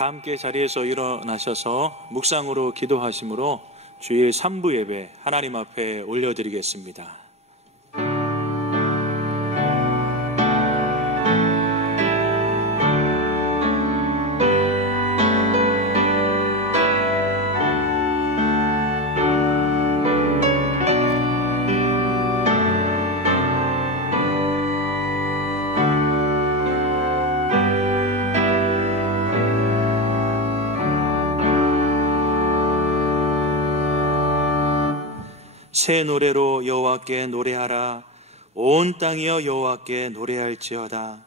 다 함께 자리에서 일어나셔서 묵상으로 기도하심으로 주일 3부 예배 하나님 앞에 올려드리겠습니다. 새 노래로 여호와께 노래하라. 온 땅이여 여호와께 노래할지어다.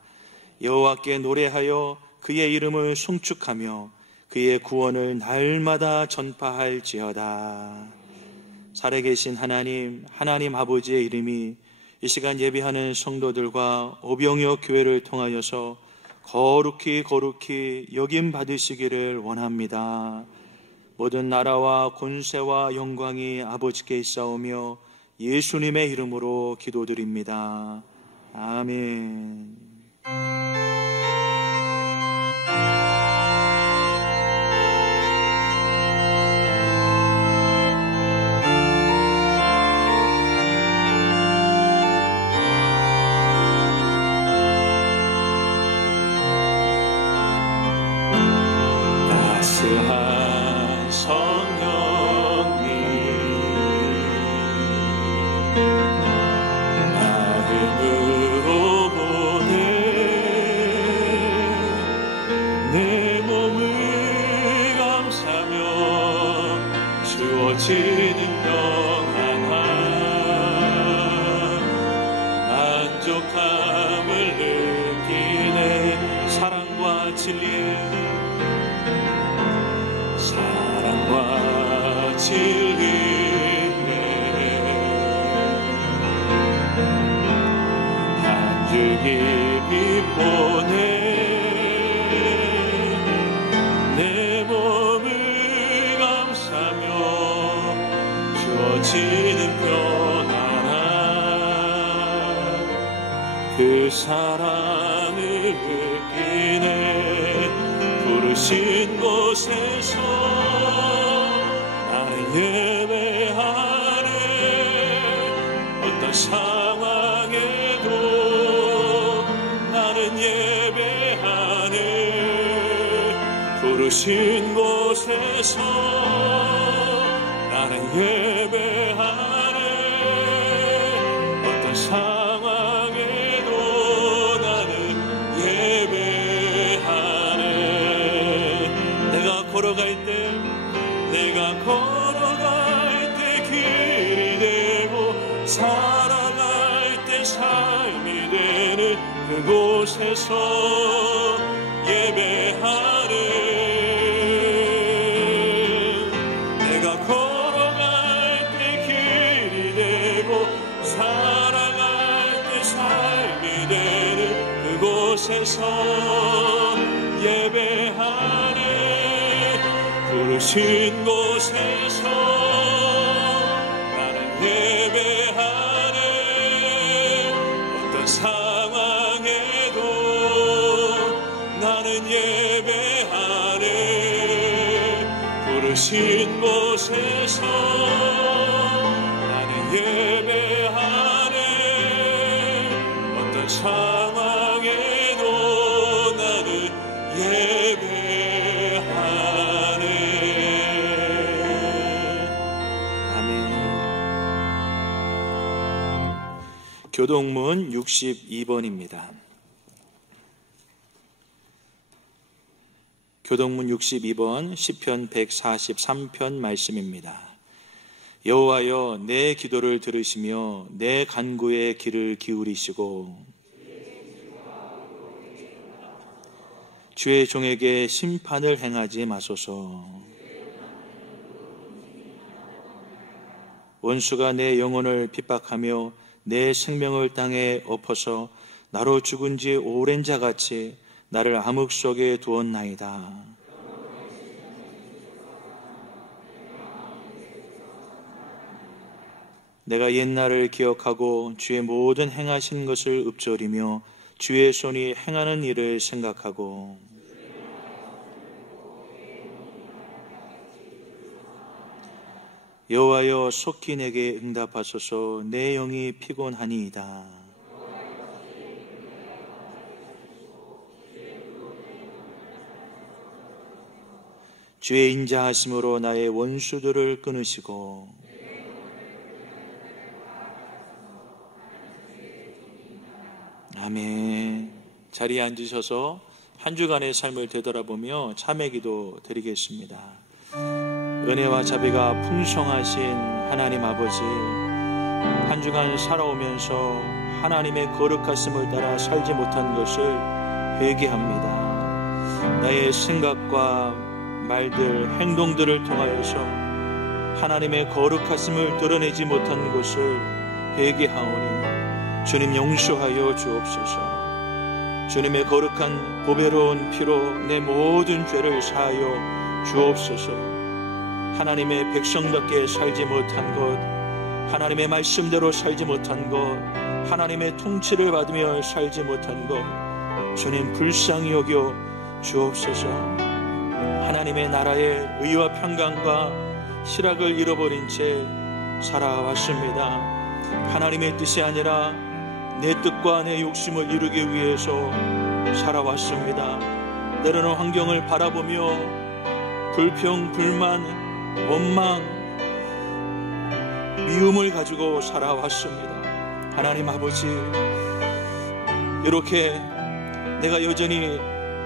여호와께 노래하여 그의 이름을 송축하며 그의 구원을 날마다 전파할지어다. 살아계신 하나님, 하나님 아버지의 이름이 이 시간 예배하는 성도들과 오병이어 교회를 통하여서 거룩히 여김 받으시기를 원합니다. 모든 나라와 권세와 영광이 아버지께 있사오며 예수님의 이름으로 기도드립니다. 아멘. 따스한 성령님 마음으로 보내 내 몸을 감싸며 주어지는 평안함 만족함을 느끼네. 사랑과 진리의 진리에 한 줄기 빛보내 내 몸을 감싸며 주어지는 평안함 그 사랑을 느끼네. 부르신 곳에서 예배하네. 어떤 상황에도 나는 예배하네. 부르신 곳에서 나는 예배하네. 어떤 상황에도 나는 예배하네. 내가 걸어갈 때 길이 되고 살아갈 때 삶이 되는 그곳에서 예배하네. 내가 걸어갈 때 길이 되고 살아갈 때 삶이 되는 그곳에서 예배하네. 부르신 곳에서 나는 예배하네. 어떤 상황에도 나는 예배하네. 부르신 곳에서 나는 예배하네. 어떤 상황에도 나는 예배하네. 교동문 62번입니다. 교동문 62번 시편 143편 말씀입니다. 여호와여 내 기도를 들으시며 내 간구에 귀를 기울이시고 주의 종에게 심판을 행하지 마소서. 원수가 내 영혼을 핍박하며 내 생명을 땅에 엎어서 나로 죽은 지 오랜 자같이 나를 암흑 속에 두었나이다. 내가 옛날을 기억하고 주의 모든 행하신 것을 읊조리며 주의 손이 행하는 일을 생각하고 여호와여 속히 내게 응답하소서. 내 영이 피곤하니이다. 주의 인자하심으로 나의 원수들을 끊으시고 아멘. 자리에 앉으셔서 한 주간의 삶을 되돌아보며 참회기도 드리겠습니다. 은혜와 자비가 풍성하신 하나님 아버지, 한 주간 살아오면서 하나님의 거룩하심을 따라 살지 못한 것을 회개합니다. 나의 생각과 말들, 행동들을 통하여서 하나님의 거룩하심을 드러내지 못한 것을 회개하오니 주님 용서하여 주옵소서. 주님의 거룩한 보배로운 피로 내 모든 죄를 사하여 주옵소서. 하나님의 백성답게 살지 못한 것, 하나님의 말씀대로 살지 못한 것, 하나님의 통치를 받으며 살지 못한 것, 주님 불쌍히 여겨 주옵소서. 하나님의 나라의 의와 평강과 실학을 잃어버린 채 살아왔습니다. 하나님의 뜻이 아니라 내 뜻과 내 욕심을 이루기 위해서 살아왔습니다. 때로는 환경을 바라보며 불평, 불만, 원망, 미움을 가지고 살아왔습니다. 하나님 아버지, 이렇게 내가 여전히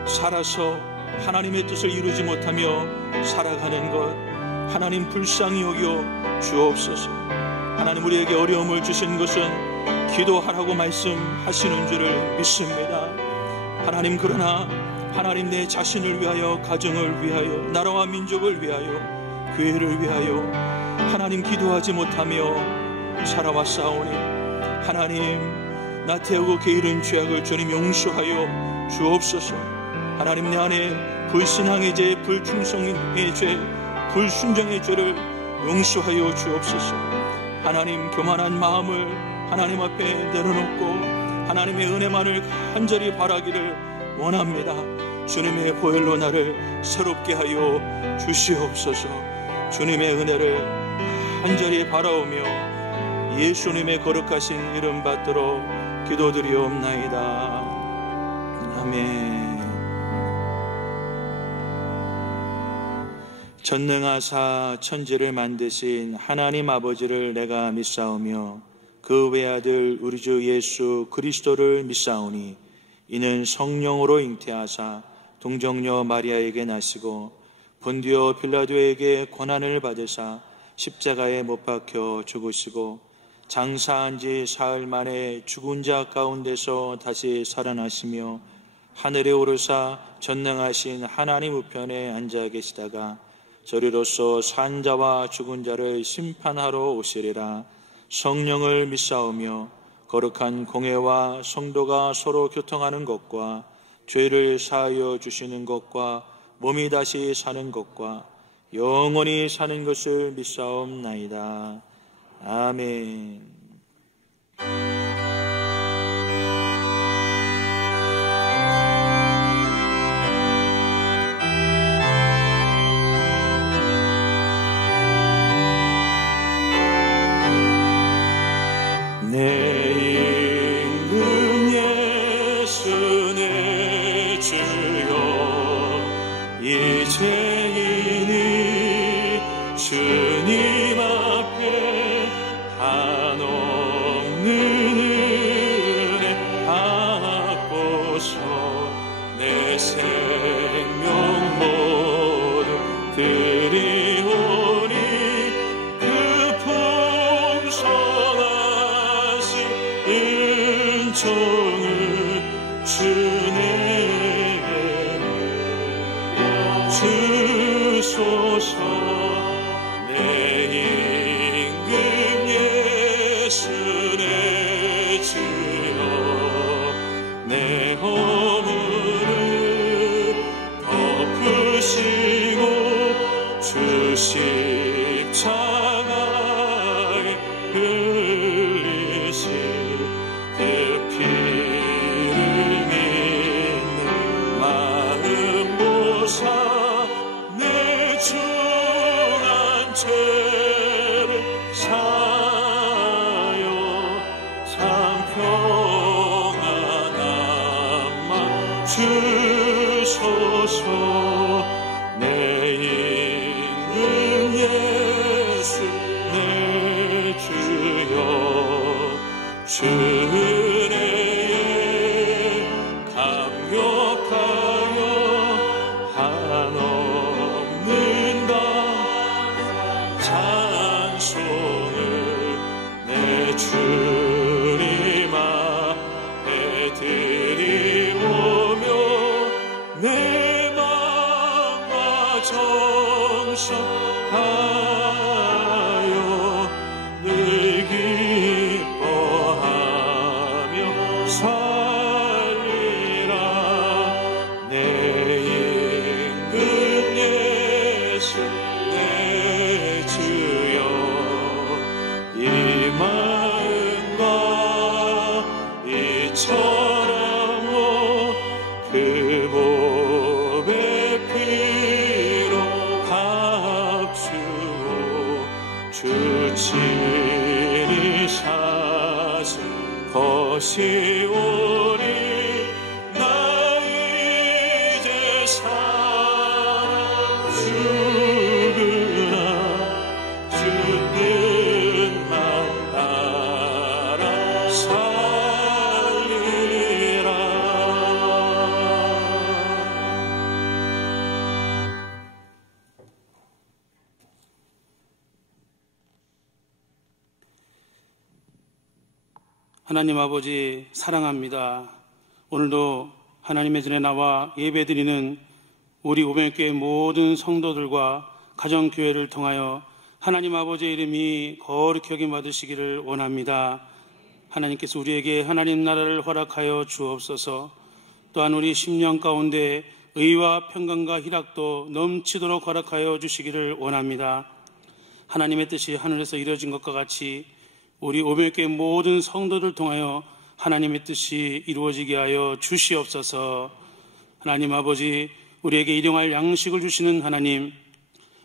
살아서 하나님의 뜻을 이루지 못하며 살아가는 것, 하나님 불쌍히 여겨 주옵소서. 하나님 우리에게 어려움을 주신 것은 기도하라고 말씀하시는 줄을 믿습니다. 하나님, 그러나 하나님 내 자신을 위하여, 가정을 위하여, 나라와 민족을 위하여, 교회를 위하여 하나님 기도하지 못하며 살아왔사오니 하나님 나 태우고 게으른 죄악을 주님 용서하여 주옵소서. 하나님 내 안에 불신앙의 죄, 불충성의 죄, 불순종의 죄를 용서하여 주옵소서. 하나님 교만한 마음을 하나님 앞에 내려놓고 하나님의 은혜만을 간절히 바라기를 원합니다. 주님의 보혈로 나를 새롭게 하여 주시옵소서. 주님의 은혜를 간절히 바라오며 예수님의 거룩하신 이름 받들어 기도드리옵나이다. 아멘. 전능하사 천지를 만드신 하나님 아버지를 내가 믿사오며 그 외아들 우리 주 예수 그리스도를 믿사오니 이는 성령으로 잉태하사 동정녀 마리아에게 나시고 본디오 빌라도에게 고난을 받으사 십자가에 못 박혀 죽으시고 장사한 지 사흘 만에 죽은 자 가운데서 다시 살아나시며 하늘에 오르사 전능하신 하나님 우편에 앉아 계시다가 저리로서 산 자와 죽은 자를 심판하러 오시리라. 성령을 믿사오며 거룩한 공회와 성도가 서로 교통하는 것과 죄를 사하여 주시는 것과 몸이 다시 사는 것과 영원히 사는 것을 믿사옵나이다. 아멘. 내 임금 예수 내 주여 이제이니 주님 앞에 한없는 은혜 받고서 내 생명 모두 드리오니 그 풍성하신 은총을 주내게 주소서. 내 임금 예수 내 주여 내 허물을 덮으시고 주 십자가에 흘리신 그 피를 믿는 마음 보사 내 중한 죄 주소서. 내 있는 예수 내 주여, 주 은혜에 감격하여 한없는 감 찬송을 내 주님 앞에 드리오며 내 마음과 정성하여 늘 기뻐하며 살리라. 내 임금 예수 내 주여, 이 마음과 이처럼 그 보배 피로 값주고 주 친히 사신 것이오니 나 이제 살아 죽으나 주 뜻만 따라 살리라. 하나님 아버지 사랑합니다. 오늘도 하나님의 전에 나와 예배드리는 우리 오병교회 모든 성도들과 가정교회를 통하여 하나님 아버지의 이름이 거룩히 여김 받으시기를 원합니다. 하나님께서 우리에게 하나님 나라를 허락하여 주옵소서. 또한 우리 심령 가운데 의와 평강과 희락도 넘치도록 허락하여 주시기를 원합니다. 하나님의 뜻이 하늘에서 이루어진 것과 같이 우리 오병교회 모든 성도를 통하여 하나님의 뜻이 이루어지게 하여 주시옵소서. 하나님 아버지, 우리에게 일용할 양식을 주시는 하나님,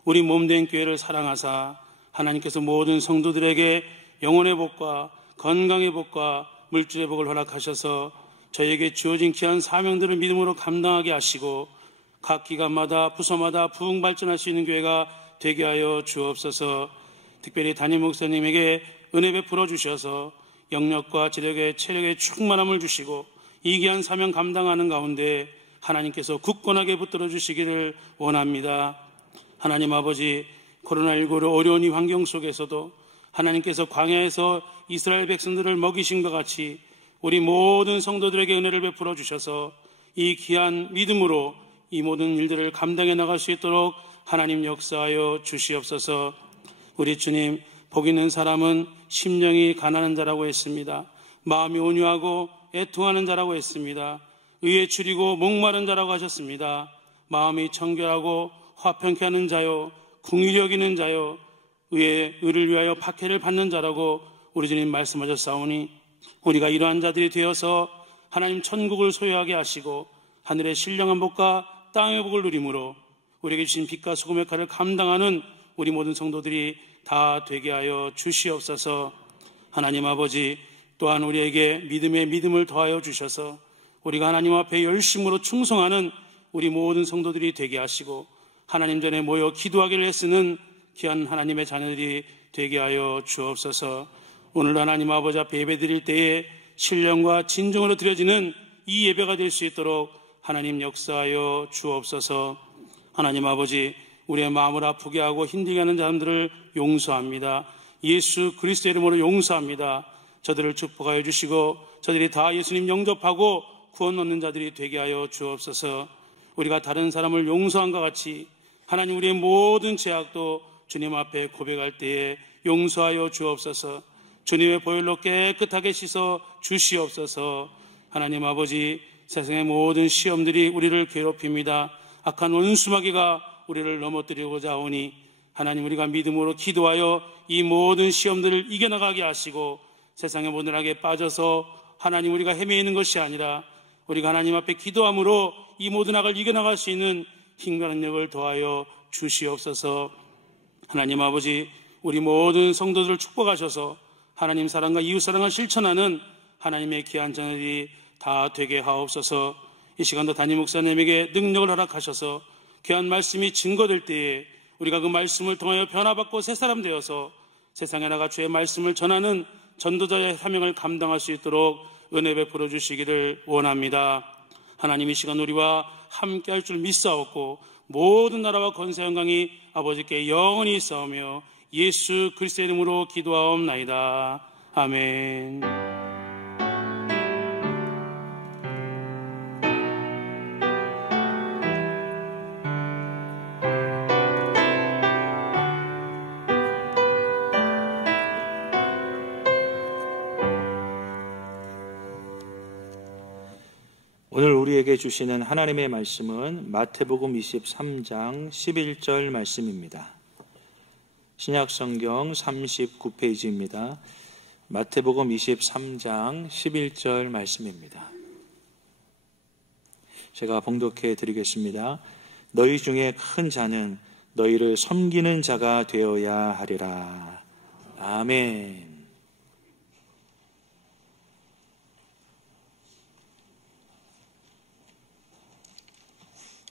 우리 몸된 교회를 사랑하사 하나님께서 모든 성도들에게 영혼의 복과 건강의 복과 물질의 복을 허락하셔서 저희에게 주어진 귀한 사명들을 믿음으로 감당하게 하시고 각 기관마다 부서마다 부흥발전할 수 있는 교회가 되게 하여 주옵소서. 특별히 담임 목사님에게 은혜 베풀어 주셔서 영력과 지력의 체력의 충만함을 주시고 이 귀한 사명 감당하는 가운데 하나님께서 굳건하게 붙들어 주시기를 원합니다. 하나님 아버지, 코로나19로 어려운 이 환경 속에서도 하나님께서 광야에서 이스라엘 백성들을 먹이신 것 같이 우리 모든 성도들에게 은혜를 베풀어 주셔서 이 귀한 믿음으로 이 모든 일들을 감당해 나갈 수 있도록 하나님 역사하여 주시옵소서. 우리 주님, 복 있는 사람은 심령이 가난한 자라고 했습니다. 마음이 온유하고 애통하는 자라고 했습니다. 의에 줄이고 목마른 자라고 하셨습니다. 마음이 청결하고 화평케 하는 자요, 긍휼히 여기는 자요, 의를 위하여 박해를 받는 자라고 우리 주님 말씀하셨사오니 우리가 이러한 자들이 되어서 하나님 천국을 소유하게 하시고 하늘의 신령한 복과 땅의 복을 누림으로 우리에게 주신 빛과 소금의 칼을 감당하는 우리 모든 성도들이 다 되게 하여 주시옵소서. 하나님 아버지, 또한 우리에게 믿음의 믿음을 더하여 주셔서 우리가 하나님 앞에 열심으로 충성하는 우리 모든 성도들이 되게 하시고 하나님 전에 모여 기도하기를 애쓰는 귀한 하나님의 자녀들이 되게 하여 주옵소서. 오늘 하나님 아버지 앞에 예배드릴 때에 신령과 진정으로 드려지는 이 예배가 될 수 있도록 하나님 역사하여 주옵소서. 하나님 아버지, 우리의 마음을 아프게 하고 힘들게 하는 사람들을 용서합니다. 예수 그리스도의 이름으로 용서합니다. 저들을 축복하여 주시고 저들이 다 예수님 영접하고 구원 얻는 자들이 되게 하여 주옵소서. 우리가 다른 사람을 용서한 것 같이 하나님 우리의 모든 죄악도 주님 앞에 고백할 때에 용서하여 주옵소서. 주님의 보혈로 깨끗하게 씻어 주시옵소서. 하나님 아버지, 세상의 모든 시험들이 우리를 괴롭힙니다. 악한 원수마귀가 우리를 넘어뜨리고자 하오니 하나님, 우리가 믿음으로 기도하여 이 모든 시험들을 이겨나가게 하시고 세상의 모든 악에 빠져서 하나님 우리가 헤매이는 것이 아니라 우리가 하나님 앞에 기도함으로 이 모든 악을 이겨나갈 수 있는 힘과 능력을 더하여 주시옵소서. 하나님 아버지, 우리 모든 성도들을 축복하셔서 하나님 사랑과 이웃 사랑을 실천하는 하나님의 귀한 자녀들이 다 되게 하옵소서. 이 시간도 담임 목사님에게 능력을 허락하셔서 귀한 말씀이 증거될 때에 우리가 그 말씀을 통하여 변화받고 새 사람 되어서 세상에 나가 주의 말씀을 전하는 전도자의 사명을 감당할 수 있도록 은혜 베풀어 주시기를 원합니다. 하나님 이 시간 우리와 함께 할 줄 믿사옵고 모든 나라와 권세 영광이 아버지께 영원히 있사오며 예수 그리스도의 이름으로 기도하옵나이다. 아멘. 오늘 우리에게 주시는 하나님의 말씀은 마태복음 23장 11절 말씀입니다. 신약성경 39페이지입니다. 마태복음 23장 11절 말씀입니다. 제가 봉독해 드리겠습니다. 너희 중에 큰 자는 너희를 섬기는 자가 되어야 하리라. 아멘.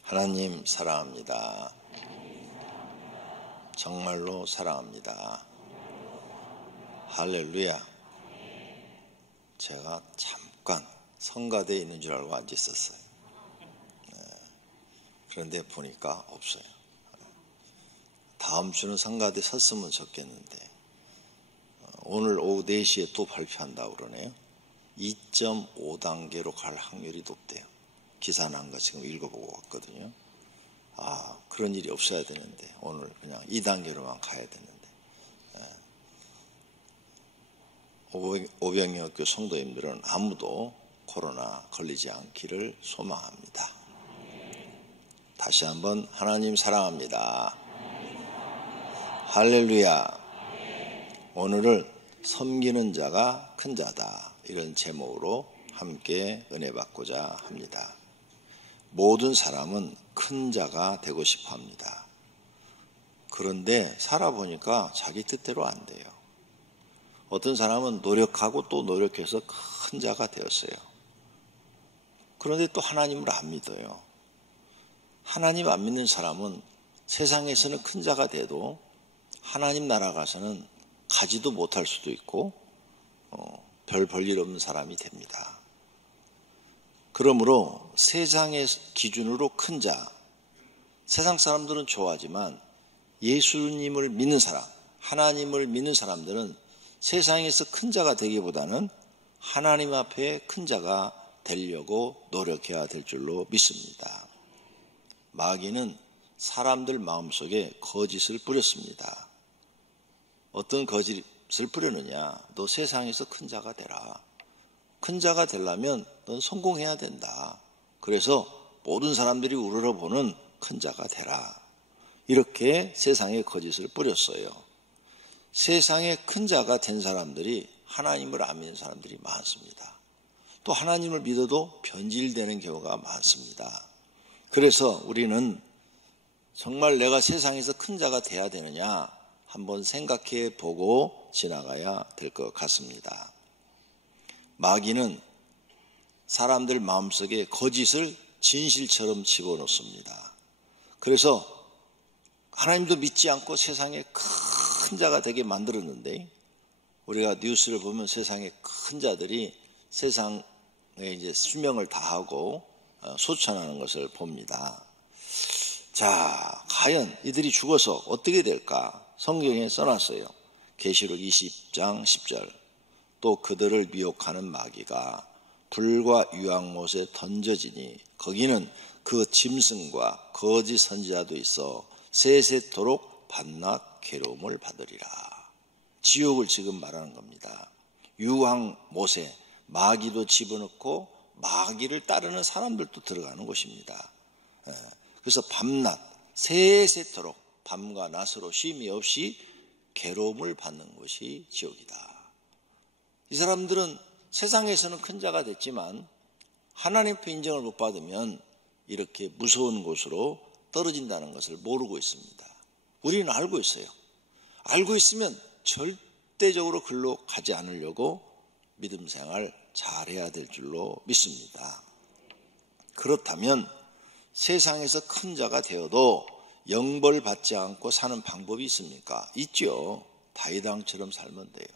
하나님 사랑합니다. 정말로 사랑합니다. 할렐루야. 제가 잠깐 성가대에 있는 줄 알고 앉아 있었어요. 그런데 보니까 없어요. 다음 주는 성가대 섰으면 좋겠는데 오늘 오후 4시에 또 발표한다고 그러네요. 2.5단계로 갈 확률이 높대요. 기사 난 거 지금 읽어보고 왔거든요. 그런 일이 없어야 되는데 오늘 그냥 2단계로만 가야 되는데 오병이학교 성도님들은 아무도 코로나 걸리지 않기를 소망합니다. 다시 한번 하나님 사랑합니다. 할렐루야. 오늘은 섬기는 자가 큰 자다, 이런 제목으로 함께 은혜 받고자 합니다. 모든 사람은 큰 자가 되고 싶어 합니다. 그런데 살아보니까 자기 뜻대로 안 돼요. 어떤 사람은 노력하고 또 노력해서 큰 자가 되었어요. 그런데 또 하나님을 안 믿어요. 하나님 안 믿는 사람은 세상에서는 큰 자가 돼도 하나님 나라 가서는 가지도 못할 수도 있고 별 볼일 없는 사람이 됩니다. 그러므로 세상의 기준으로 큰 자, 세상 사람들은 좋아하지만 예수님을 믿는 사람, 하나님을 믿는 사람들은 세상에서 큰 자가 되기보다는 하나님 앞에 큰 자가 되려고 노력해야 될 줄로 믿습니다. 마귀는 사람들 마음속에 거짓을 뿌렸습니다. 어떤 거짓을 뿌렸느냐? 너 세상에서 큰 자가 되라. 큰 자가 되려면 넌 성공해야 된다. 그래서 모든 사람들이 우러러보는 큰 자가 되라. 이렇게 세상에 거짓을 뿌렸어요. 세상에 큰 자가 된 사람들이 하나님을 안 믿는 사람들이 많습니다. 또 하나님을 믿어도 변질되는 경우가 많습니다. 그래서 우리는 정말 내가 세상에서 큰 자가 돼야 되느냐 한번 생각해 보고 지나가야 될 것 같습니다. 마귀는 사람들 마음속에 거짓을 진실처럼 집어넣습니다. 그래서 하나님도 믿지 않고 세상에 큰 자가 되게 만들었는데, 우리가 뉴스를 보면 세상에 큰 자들이 세상에 이제 수명을 다하고 소천하는 것을 봅니다. 자, 과연 이들이 죽어서 어떻게 될까? 성경에 써놨어요. 계시록 20장 10절. 또 그들을 미혹하는 마귀가 불과 유황못에 던져지니 거기는 그 짐승과 거짓 선지자도 있어 세세토록 밤낮 괴로움을 받으리라. 지옥을 지금 말하는 겁니다. 유황못에 마귀도 집어넣고 마귀를 따르는 사람들도 들어가는 곳입니다. 그래서 밤낮 세세토록 밤과 낮으로 쉼이 없이 괴로움을 받는 것이 지옥이다. 이 사람들은 세상에서는 큰 자가 됐지만 하나님 앞에 인정을 못 받으면 이렇게 무서운 곳으로 떨어진다는 것을 모르고 있습니다. 우리는 알고 있어요. 알고 있으면 절대적으로 글로 가지 않으려고 믿음 생활 잘해야 될 줄로 믿습니다. 그렇다면 세상에서 큰 자가 되어도 영벌 받지 않고 사는 방법이 있습니까? 있죠. 다윗 왕처럼 살면 돼요.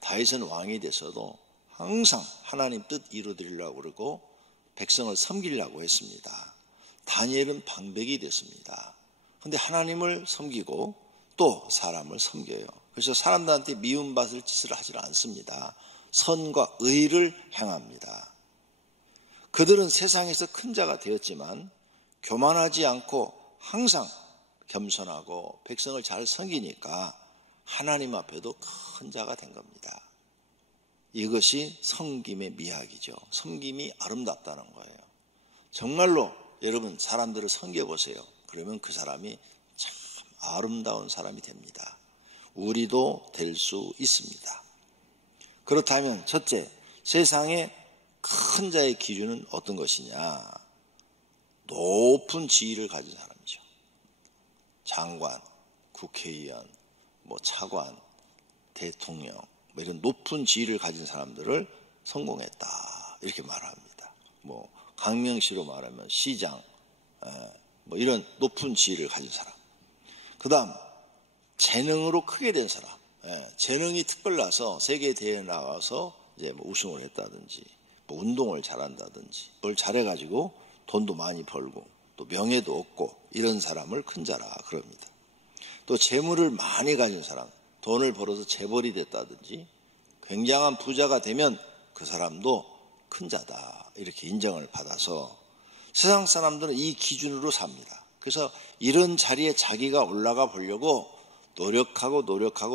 다윗은 왕이 됐어도 항상 하나님 뜻 이루어드리려고 그러고 백성을 섬기려고 했습니다. 다니엘은 방백이 됐습니다. 그런데 하나님을 섬기고 또 사람을 섬겨요. 그래서 사람들한테 미움받을 짓을 하지 않습니다. 선과 의를 행합니다. 그들은 세상에서 큰 자가 되었지만 교만하지 않고 항상 겸손하고 백성을 잘 섬기니까 하나님 앞에도 큰 자가 된 겁니다. 이것이 섬김의 미학이죠. 섬김이 아름답다는 거예요. 정말로 여러분 사람들을 섬겨보세요. 그러면 그 사람이 참 아름다운 사람이 됩니다. 우리도 될 수 있습니다. 그렇다면 첫째, 세상의 큰 자의 기준은 어떤 것이냐? 높은 지위를 가진 사람이죠. 장관, 국회의원, 차관, 대통령 이런 높은 지위를 가진 사람들을 성공했다 이렇게 말합니다. 강명시로 말하면 시장, 이런 높은 지위를 가진 사람. 그 다음 재능으로 크게 된 사람, 재능이 특별나서 세계 대회에 나가서 이제 우승을 했다든지 운동을 잘한다든지 뭘 잘해가지고 돈도 많이 벌고 또 명예도 얻고 이런 사람을 큰 자라 그럽니다. 또 재물을 많이 가진 사람, 돈을 벌어서 재벌이 됐다든지 굉장한 부자가 되면 그 사람도 큰 자다 이렇게 인정을 받아서 세상 사람들은 이 기준으로 삽니다. 그래서 이런 자리에 자기가 올라가 보려고 노력하고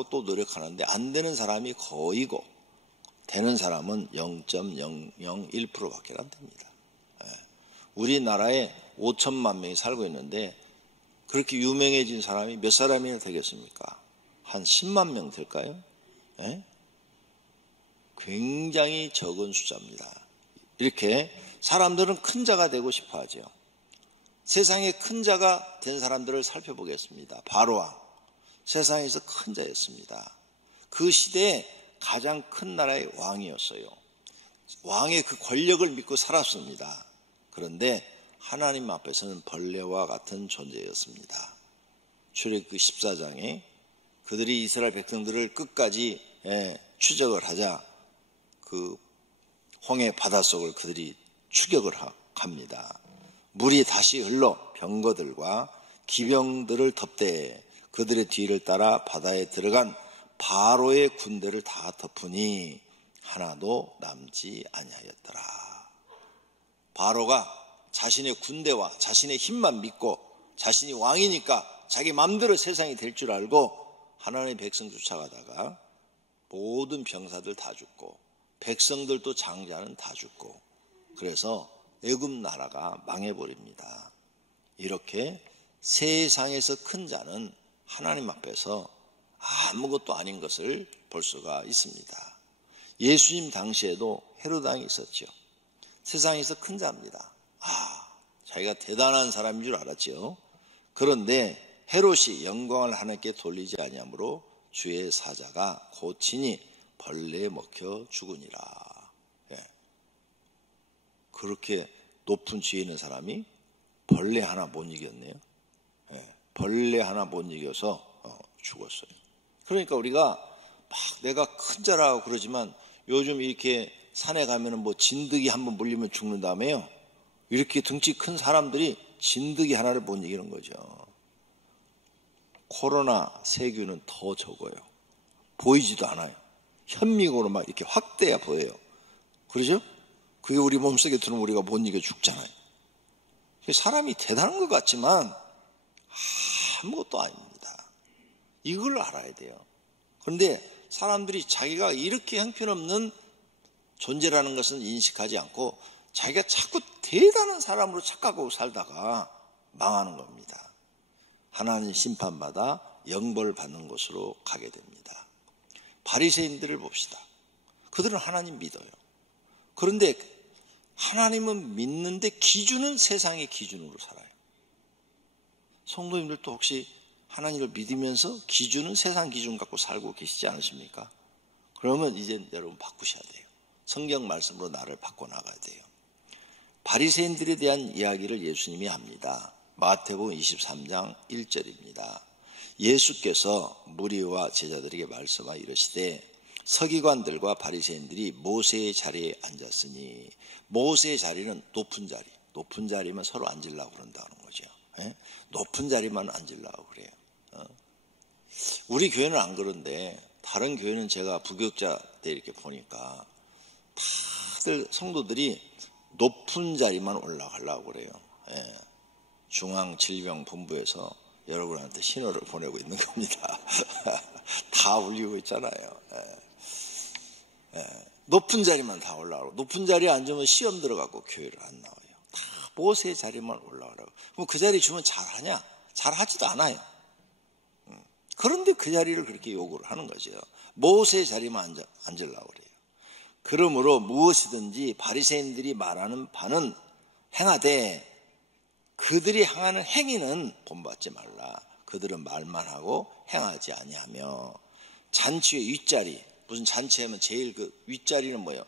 또 노력하는데 안 되는 사람이 거의고 되는 사람은 0.001%밖에 안 됩니다. 우리나라에 5천만 명이 살고 있는데 그렇게 유명해진 사람이 몇 사람이나 되겠습니까? 한 10만 명 될까요? 굉장히 적은 숫자입니다. 이렇게 사람들은 큰 자가 되고 싶어 하죠. 세상에 큰 자가 된 사람들을 살펴보겠습니다. 바로왕, 세상에서 큰 자였습니다. 그 시대에 가장 큰 나라의 왕이었어요. 왕의 그 권력을 믿고 살았습니다. 그런데 하나님 앞에서는 벌레와 같은 존재였습니다. 출애굽기 14장에 그들이 이스라엘 백성들을 끝까지 추적을 하자 그 홍해 바닷속을 그들이 추격을 합니다. 물이 다시 흘러 병거들과 기병들을 덮되 그들의 뒤를 따라 바다에 들어간 바로의 군대를 다 덮으니 하나도 남지 아니하였더라. 바로가 자신의 군대와 자신의 힘만 믿고 자신이 왕이니까 자기 맘대로 세상이 될 줄 알고 하나님의 백성 쫓아가다가 모든 병사들 다 죽고 백성들도 장자는 다 죽고 그래서 애굽 나라가 망해버립니다. 이렇게 세상에서 큰 자는 하나님 앞에서 아무것도 아닌 것을 볼 수가 있습니다. 예수님 당시에도 헤롯 왕이 있었죠. 세상에서 큰 자입니다. 자기가 대단한 사람인 줄 알았죠. 그런데 헤롯이 영광을 하나님께 돌리지 아니하므로 주의 사자가 고치니 벌레에 먹혀 죽으니라. 그렇게 높은 지위에 있는 사람이 벌레 하나 못 이겼네요. 벌레 하나 못 이겨서 죽었어요. 그러니까 우리가 막 내가 큰 자라고 그러지만 요즘 이렇게 산에 가면은 진드기 한번 물리면 죽는다며요. 이렇게 등치 큰 사람들이 진드기 하나를 못 이기는 거죠. 코로나 세균은 더 적어요. 보이지도 않아요. 현미경으로 막 이렇게 확대야 보여요. 그러죠? 그게 우리 몸속에 들어오면 우리가 못 이겨 죽잖아요. 사람이 대단한 것 같지만 아무것도 아닙니다. 이걸 알아야 돼요. 그런데 사람들이 자기가 이렇게 형편없는 존재라는 것은 인식하지 않고 자기가 자꾸 대단한 사람으로 착각하고 살다가 망하는 겁니다. 하나님 심판받아 영벌 받는 곳으로 가게 됩니다. 바리새인들을 봅시다. 그들은 하나님 믿어요. 그런데 하나님은 믿는데 기준은 세상의 기준으로 살아요. 성도님들도 혹시 하나님을 믿으면서 기준은 세상 기준 갖고 살고 계시지 않으십니까? 그러면 이제 여러분 바꾸셔야 돼요. 성경 말씀으로 나를 바꿔나가야 돼요. 바리새인들에 대한 이야기를 예수님이 합니다. 마태복음 23장 1절입니다. 예수께서 무리와 제자들에게 말씀하여 이르시되 서기관들과 바리새인들이 모세의 자리에 앉았으니, 모세의 자리는 높은 자리, 높은 자리만 서로 앉으려고 그런다는 거죠. 예? 높은 자리만 앉으려고 그래요. 우리 교회는 안 그런데 다른 교회는 제가 부교육자 때 이렇게 보니까 다들 성도들이 높은 자리만 올라가려고 그래요. 예. 중앙질병본부에서 여러분한테 신호를 보내고 있는 겁니다. 다 울리고 있잖아요. 높은 자리만 다 올라가고, 높은 자리에 앉으면 시험 들어가고 교회를 안 나와요. 다 모세의 자리만 올라가라고. 그럼 그 자리 주면 잘하냐? 잘하지도 않아요. 그런데 그 자리를 그렇게 요구를 하는 거죠. 모세의 자리만 앉으려고 그래요. 그러므로 무엇이든지 바리새인들이 말하는 바는 행하되 그들이 행하는 행위는 본받지 말라. 그들은 말만 하고 행하지 아니하며. 잔치의 윗자리, 무슨 잔치하면 제일 그 윗자리는 뭐예요?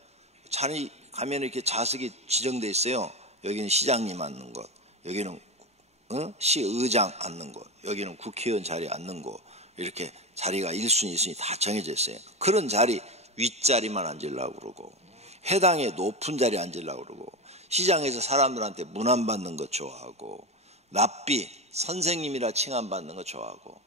잔이 가면 이렇게 좌석이 지정돼 있어요. 여기는 시장님 앉는 곳, 여기는 시의장 앉는 곳, 여기는 국회의원 자리에 앉는 곳, 이렇게 자리가 1순위, 2순위 다 정해져 있어요. 그런 자리 윗자리만 앉으려고 그러고, 회당에 높은 자리에 앉으려고 그러고, 시장에서 사람들한테 문안받는 거 좋아하고, 랍비, 선생님이라 칭함받는 거 좋아하고.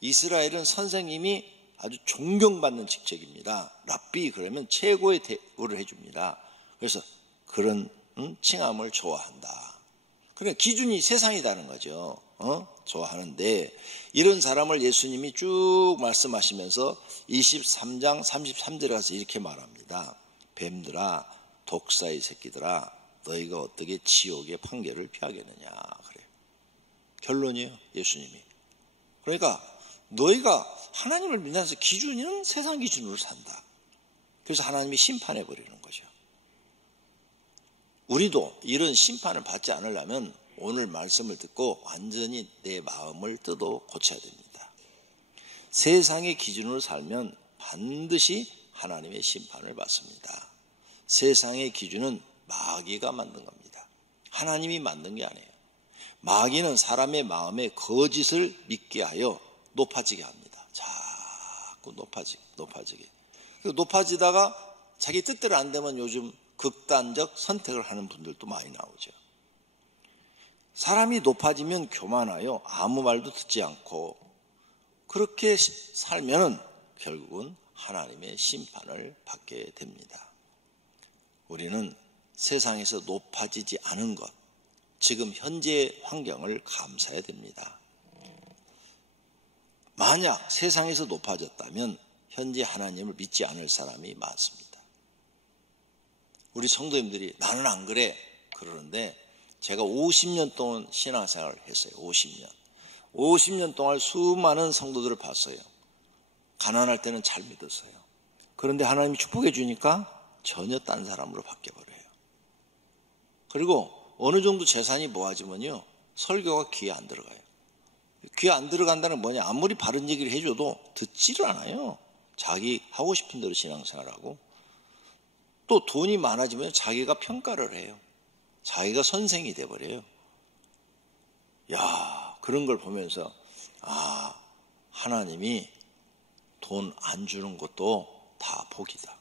이스라엘은 선생님이 아주 존경받는 직책입니다. 랍비 그러면 최고의 대우를 해줍니다. 그래서 그런 칭함을 좋아한다. 그러니까 기준이 세상이 다른 거죠. 좋아하는데, 이런 사람을 예수님이 쭉 말씀하시면서 23장 33절에 가서 이렇게 말합니다. 뱀들아, 독사의 새끼들아, 너희가 어떻게 지옥의 판결을 피하겠느냐 그래요. 결론이에요, 예수님이. 그러니까 너희가 하나님을 믿는다서 기준은 세상 기준으로 산다. 그래서 하나님이 심판해 버리는 거죠. 우리도 이런 심판을 받지 않으려면 오늘 말씀을 듣고 완전히 내 마음을 뜯어 고쳐야 됩니다. 세상의 기준으로 살면 반드시 하나님의 심판을 받습니다. 세상의 기준은 마귀가 만든 겁니다. 하나님이 만든 게 아니에요. 마귀는 사람의 마음에 거짓을 믿게 하여 높아지게 합니다. 자꾸 높아지게. 높아지다가 자기 뜻대로 안 되면 요즘 극단적 선택을 하는 분들도 많이 나오죠. 사람이 높아지면 교만하여 아무 말도 듣지 않고, 그렇게 살면 결국은 하나님의 심판을 받게 됩니다. 우리는 세상에서 높아지지 않은 것, 지금 현재의 환경을 감사해야 됩니다. 만약 세상에서 높아졌다면 현재 하나님을 믿지 않을 사람이 많습니다. 우리 성도님들이 나는 안 그래 그러는데, 제가 50년 동안 신앙생활을 했어요. 50년 동안 수많은 성도들을 봤어요. 가난할 때는 잘 믿었어요. 그런데 하나님이 축복해 주니까 전혀 딴 사람으로 바뀌어버려요. 그리고 어느 정도 재산이 모아지면요, 설교가 귀에 안 들어가요. 귀에 안 들어간다는 건 뭐냐? 아무리 바른 얘기를 해줘도 듣지를 않아요. 자기 하고 싶은 대로 신앙생활하고. 또 돈이 많아지면 자기가 평가를 해요. 자기가 선생이 돼버려요. 야, 그런 걸 보면서 하나님이 돈 안 주는 것도 다 복이다.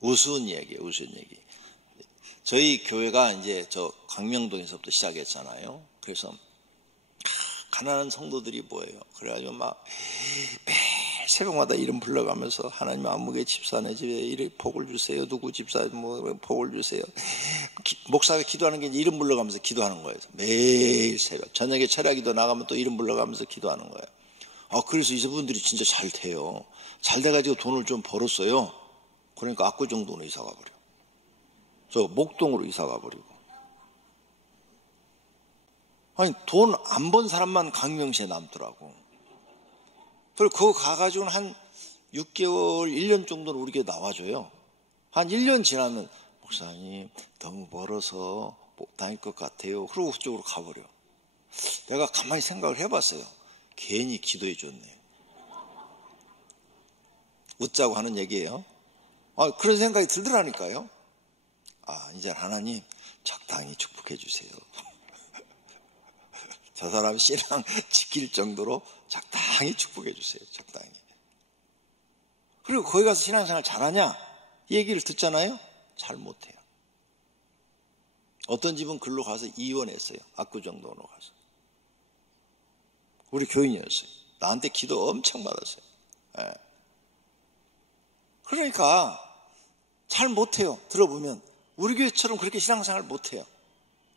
우스운 얘기예요, 우스운 얘기. 저희 교회가 이제 저 광명동에서부터 시작했잖아요. 그래서 가난한 성도들이 뭐예요? 그래가지고 막 매일 새벽마다 이름 불러가면서 하나님 안목의 집사네 집에 이름 복을 주세요. 누구 집사 뭐 복을 주세요. 목사가 기도하는 게 이름 불러가면서 기도하는 거예요. 매일 새벽 저녁에 철야기도 나가면 또 이름 불러가면서 기도하는 거예요. 그래서 이분들이 진짜 잘 돼요. 잘 돼가지고 돈을 좀 벌었어요. 그러니까 압구정동으로 이사 가버려. 저 목동으로 이사 가버리고. 아니 돈 안 번 사람만 강명시에 남더라고. 그리고 그거 가가지고는 한 6개월, 1년 정도는 우리 교회 나와줘요. 한 1년 지나면 목사님 너무 멀어서 못 다닐 것 같아요. 그러고 그쪽으로 가버려. 내가 가만히 생각을 해봤어요. 괜히 기도해 줬네. 웃자고 하는 얘기예요. 그런 생각이 들더라니까요. 이제 하나님 적당히 축복해 주세요. 저 사람 신앙 지킬 정도로 적당히 축복해 주세요. 적당히. 그리고 거기 가서 신앙생활 잘하냐? 이 얘기를 듣잖아요. 잘 못해요. 어떤 집은 글로 가서 이혼했어요. 압구정동으로 가서. 우리 교인이었어요. 나한테 기도 엄청 받았어요. 예. 그러니까 잘 못해요. 들어보면 우리 교회처럼 그렇게 신앙생활 못해요.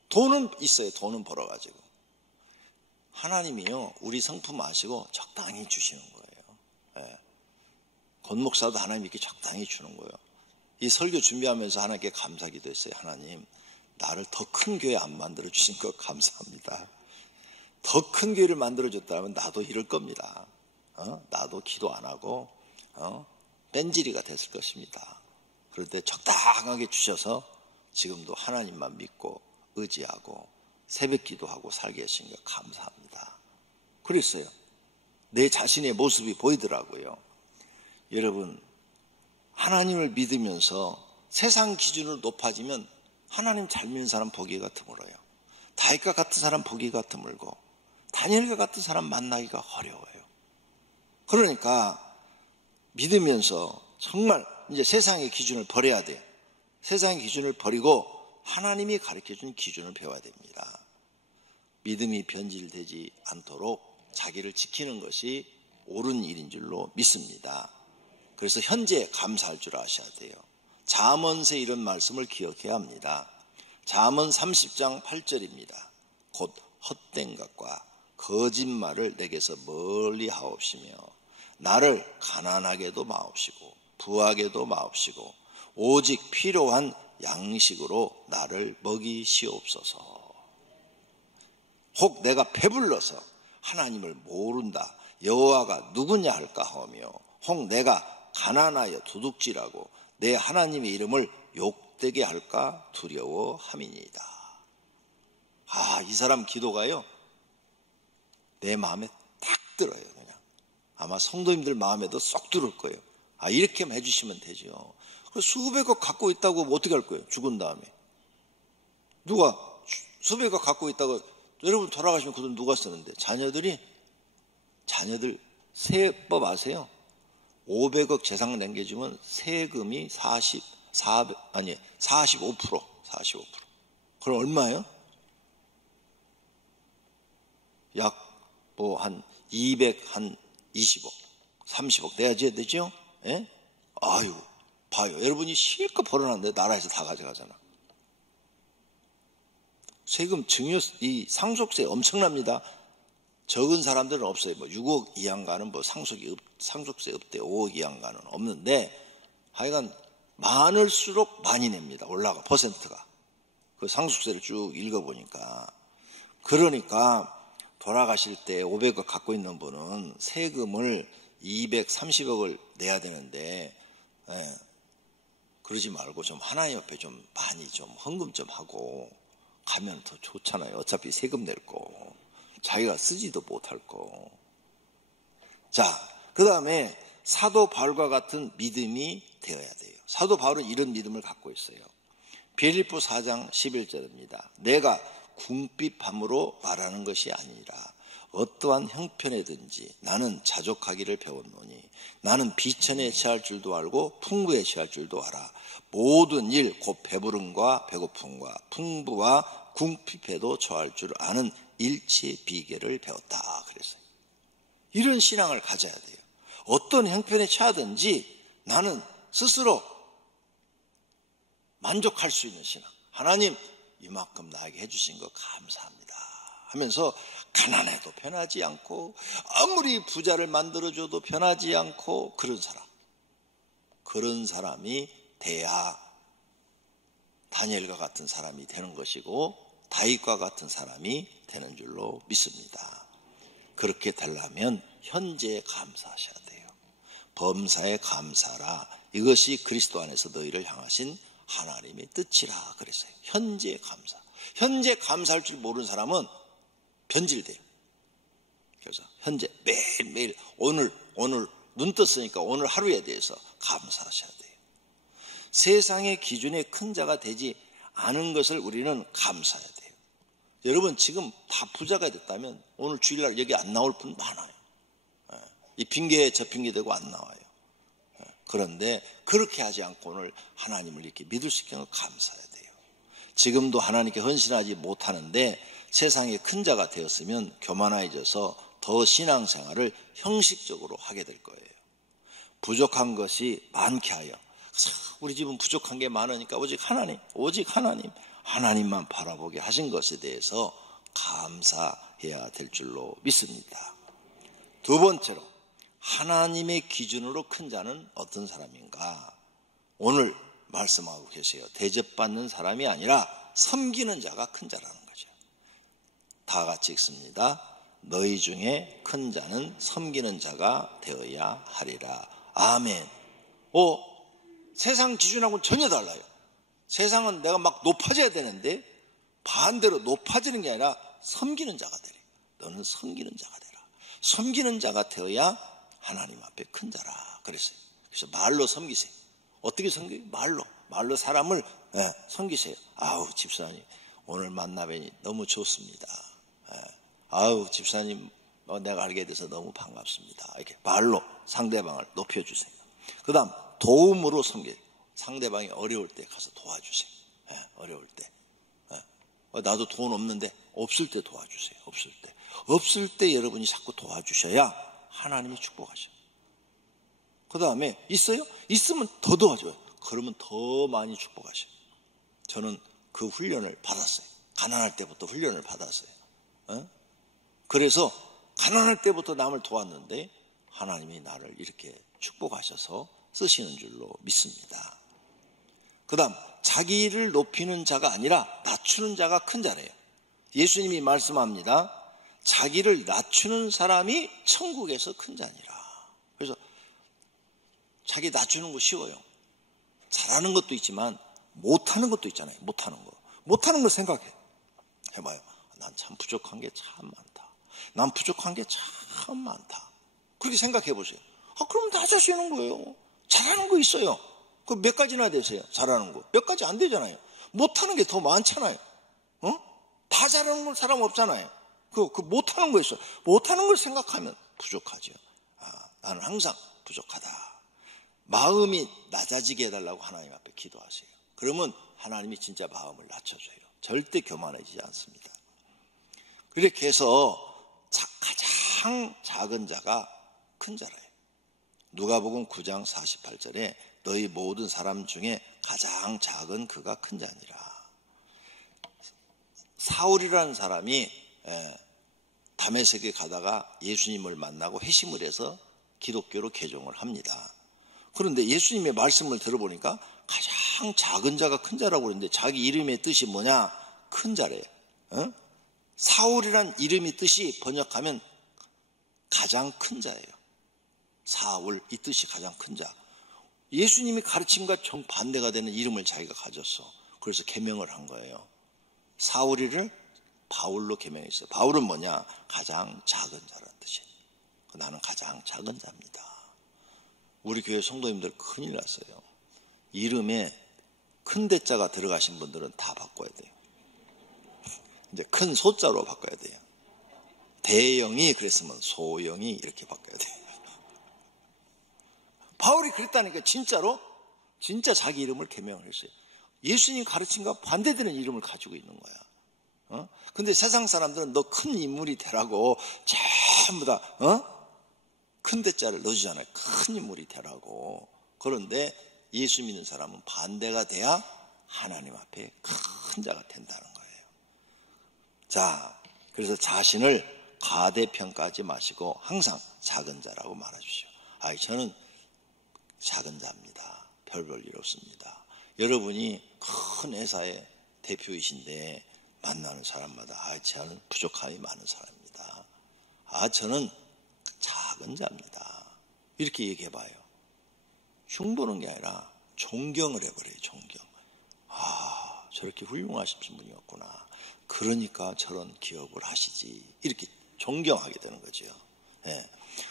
돈은 있어요. 돈은 벌어가지고. 하나님이요, 우리 성품 아시고 적당히 주시는 거예요. 예. 권 목사도 하나님 이렇게 적당히 주는 거예요. 이 설교 준비하면서 하나님께 감사기도 했어요. 하나님, 나를 더 큰 교회 안 만들어 주신 것 감사합니다. 더 큰 교회를 만들어 줬다면 나도 이럴 겁니다. 나도 기도 안 하고 뺀질이가 됐을 것입니다. 그런데 적당하게 주셔서 지금도 하나님만 믿고 의지하고 새벽 기도하고 살게 하신 것 감사합니다. 그랬어요. 내 자신의 모습이 보이더라고요. 여러분, 하나님을 믿으면서 세상 기준으로 높아지면 하나님 잘 믿는 사람 보기가 드물어요. 다윗과 같은 사람 보기가 드물고 다니엘과 같은 사람 만나기가 어려워요. 그러니까 믿으면서 정말 이제 세상의 기준을 버려야 돼요. 세상의 기준을 버리고 하나님이 가르쳐준 기준을 배워야 됩니다. 믿음이 변질되지 않도록 자기를 지키는 것이 옳은 일인 줄로 믿습니다. 그래서 현재 감사할 줄 아셔야 돼요. 잠언서에 이런 말씀을 기억해야 합니다. 잠언 30장 8절입니다. 곧 헛된 것과 거짓말을 내게서 멀리 하옵시며 나를 가난하게도 마옵시고 부하게도 마옵시고 오직 필요한 양식으로 나를 먹이시옵소서. 혹 내가 배불러서 하나님을 모른다 여호와가 누구냐 할까 하며 혹 내가 가난하여 도둑질하고 내 하나님의 이름을 욕되게 할까 두려워함이니이다. 이 사람 기도가요 내 마음에 딱 들어요. 그냥 아마 성도님들 마음에도 쏙 들어올 거예요. 이렇게만 해주시면 되죠. 수백억 갖고 있다고 어떻게 할 거예요? 죽은 다음에 누가 수백억 갖고 있다고 여러분 돌아가시면 그 돈 누가 쓰는데? 자녀들 세법 아세요? 500억 재산 남겨주면 세금이 45%. 그럼 얼마예요? 약 한 220억, 30억 내야지 되죠? 예? 아유, 봐요. 여러분이 실컷 벌어놨는데 나라에서 다 가져가잖아. 세금 이 상속세 엄청납니다. 적은 사람들은 없어요. 6억 이하가는 상속세 없대. 5억 이하가는 없는데 하여간 많을수록 많이 냅니다. 올라가 퍼센트가. 그 상속세를 쭉 읽어보니까. 그러니까 돌아가실 때 500억 갖고 있는 분은 세금을 230억을 내야 되는데 그러지 말고 좀 하나님 옆에 좀 많이 좀 헌금 좀 하고 가면 더 좋잖아요. 어차피 세금 낼 거. 자기가 쓰지도 못할 거. 자, 그 다음에 사도 바울과 같은 믿음이 되어야 돼요. 사도 바울은 이런 믿음을 갖고 있어요. 빌립보 4장 11절입니다. 내가 궁핍함으로 말하는 것이 아니라 어떠한 형편에든지 나는 자족하기를 배웠노니 나는 비천에 처할 줄도 알고 풍부에 처할 줄도 알아. 모든 일 곧 배부름과 배고픔과 풍부와 궁핍에도 처할 줄 아는 일치 비결을 배웠다 그랬어요. 이런 신앙을 가져야 돼요. 어떤 형편에 처하든지 나는 스스로 만족할 수 있는 신앙. 하나님 이만큼 나에게 해주신 거 감사합니다 하면서 가난해도 변하지 않고 아무리 부자를 만들어줘도 변하지 않고 그런 사람이 돼야 다니엘과 같은 사람이 되는 것이고 다윗과 같은 사람이 되는 줄로 믿습니다. 그렇게 되려면 현재에 감사하셔야 돼요. 범사에 감사라. 이것이 그리스도 안에서 너희를 향하신 하나님의 뜻이라 그랬어요. 현재 감사. 현재 감사할 줄 모르는 사람은 변질돼요. 그래서 현재 매일매일 오늘 눈 떴으니까 오늘 하루에 대해서 감사하셔야 돼요. 세상의 기준에 큰 자가 되지 않은 것을 우리는 감사해야 돼요. 여러분 지금 다 부자가 됐다면 오늘 주일날 여기 안 나올 분 많아요. 이 핑계에 저 핑계 대고 안 나와요. 그런데 그렇게 하지 않고 오늘 하나님을 이렇게 믿을 수 있는 걸 감사해야 돼요. 지금도 하나님께 헌신하지 못하는데 세상에 큰 자가 되었으면 교만해져서 더 신앙생활을 형식적으로 하게 될 거예요. 부족한 것이 많게 하여, 우리 집은 부족한 게 많으니까 오직 하나님만 바라보게 하신 것에 대해서 감사해야 될 줄로 믿습니다. 두 번째로, 하나님의 기준으로 큰 자는 어떤 사람인가? 오늘 말씀하고 계세요. 대접받는 사람이 아니라 섬기는 자가 큰 자라는 거죠. 다 같이 읽습니다. 너희 중에 큰 자는 섬기는 자가 되어야 하리라. 아멘. 세상 기준하고는 전혀 달라요. 세상은 내가 막 높아져야 되는데 반대로 높아지는 게 아니라 섬기는 자가 되래. 너는 섬기는 자가 되라. 섬기는 자가 되어야 하나님 앞에 큰 자라 그랬어요. 그래서 말로 섬기세요. 어떻게 섬겨요? 말로 사람을 섬기세요. 아우 집사님 오늘 만나뵈니 너무 좋습니다. 아우 집사님 내가 알게 돼서 너무 반갑습니다. 이렇게 말로 상대방을 높여주세요. 그 다음 도움으로 섬겨요. 상대방이 어려울 때 가서 도와주세요. 어려울 때. 나도 돈 없는데 없을 때 도와주세요. 없을 때 여러분이 자꾸 도와주셔야 하나님이 축복하셔요. 그 다음에 있어요? 있으면 더 도와줘요. 그러면 더 많이 축복하셔요. 저는 그 훈련을 받았어요. 가난할 때부터 훈련을 받았어요. 그래서 가난할 때부터 남을 도왔는데 하나님이 나를 이렇게 축복하셔서 쓰시는 줄로 믿습니다. 그 다음 자기를 높이는 자가 아니라 낮추는 자가 큰 자래요. 예수님이 말씀합니다. 자기를 낮추는 사람이 천국에서 큰 자니라. 그래서 자기 낮추는 거 쉬워요. 잘하는 것도 있지만 못하는 것도 있잖아요. 못하는 거 생각해. 해봐요. 난 참 부족한 게 참 많다. 난 부족한 게 참 많다. 그렇게 생각해 보세요. 그럼 낮아지는 거예요. 잘하는 거 있어요. 그 몇 가지나 되세요. 잘하는 거. 몇 가지 안 되잖아요. 못하는 게 더 많잖아요. 다 잘하는 사람 없잖아요. 그 못하는 거 있어요. 못하는 걸 생각하면 부족하죠. 나는 항상 부족하다. 마음이 낮아지게 해달라고 하나님 앞에 기도하세요. 그러면 하나님이 진짜 마음을 낮춰줘요. 절대 교만해지지 않습니다. 그렇게 해서 가장 작은 자가 큰 자라요. 누가복음 9장 48절에 너희 모든 사람 중에 가장 작은 그가 큰 자니라. 사울이라는 사람이 다메섹에 가다가 예수님을 만나고 회심을 해서 기독교로 개종을 합니다. 그런데 예수님의 말씀을 들어보니까 가장 작은 자가 큰 자라고 그러는데 자기 이름의 뜻이 뭐냐? 큰 자래요. 사울이란 이름의 뜻이 번역하면 가장 큰 자예요. 사울, 이 뜻이 가장 큰 자. 예수님이 가르침과 정반대가 되는 이름을 자기가 가졌어. 그래서 계명을 한 거예요. 사울이를 바울로 계명했어요. 바울은 뭐냐? 가장 작은 자라는 뜻이에요. 나는 가장 작은 자입니다. 우리 교회 성도님들 큰일 났어요. 이름에 큰 대자가 들어가신 분들은 다 바꿔야 돼요. 이제 큰 소자로 바꿔야 돼요. 대영이 그랬으면 소영이 이렇게 바꿔야 돼요. 바울이 그랬다니까 진짜로 진짜 자기 이름을 계명을 했어요. 예수님 가르침과 반대되는 이름을 가지고 있는 거야. 근데 세상 사람들은 너 큰 인물이 되라고 전부 다 큰 대자를 넣어주잖아요. 큰 인물이 되라고. 그런데 예수 믿는 사람은 반대가 돼야 하나님 앞에 큰 자가 된다는 거예요. 자, 그래서 자신을 과대평가하지 마시고 항상 작은 자라고 말해주시오. 저는 작은 자입니다. 별 볼 일 없습니다. 여러분이 큰 회사의 대표이신데 만나는 사람마다 저는 부족함이 많은 사람입니다. 저는 작은 자입니다. 이렇게 얘기해봐요. 흉보는 게 아니라 존경을 해버려요. 존경. 저렇게 훌륭하신 분이었구나. 그러니까 저런 기업을 하시지. 이렇게 존경하게 되는 거죠.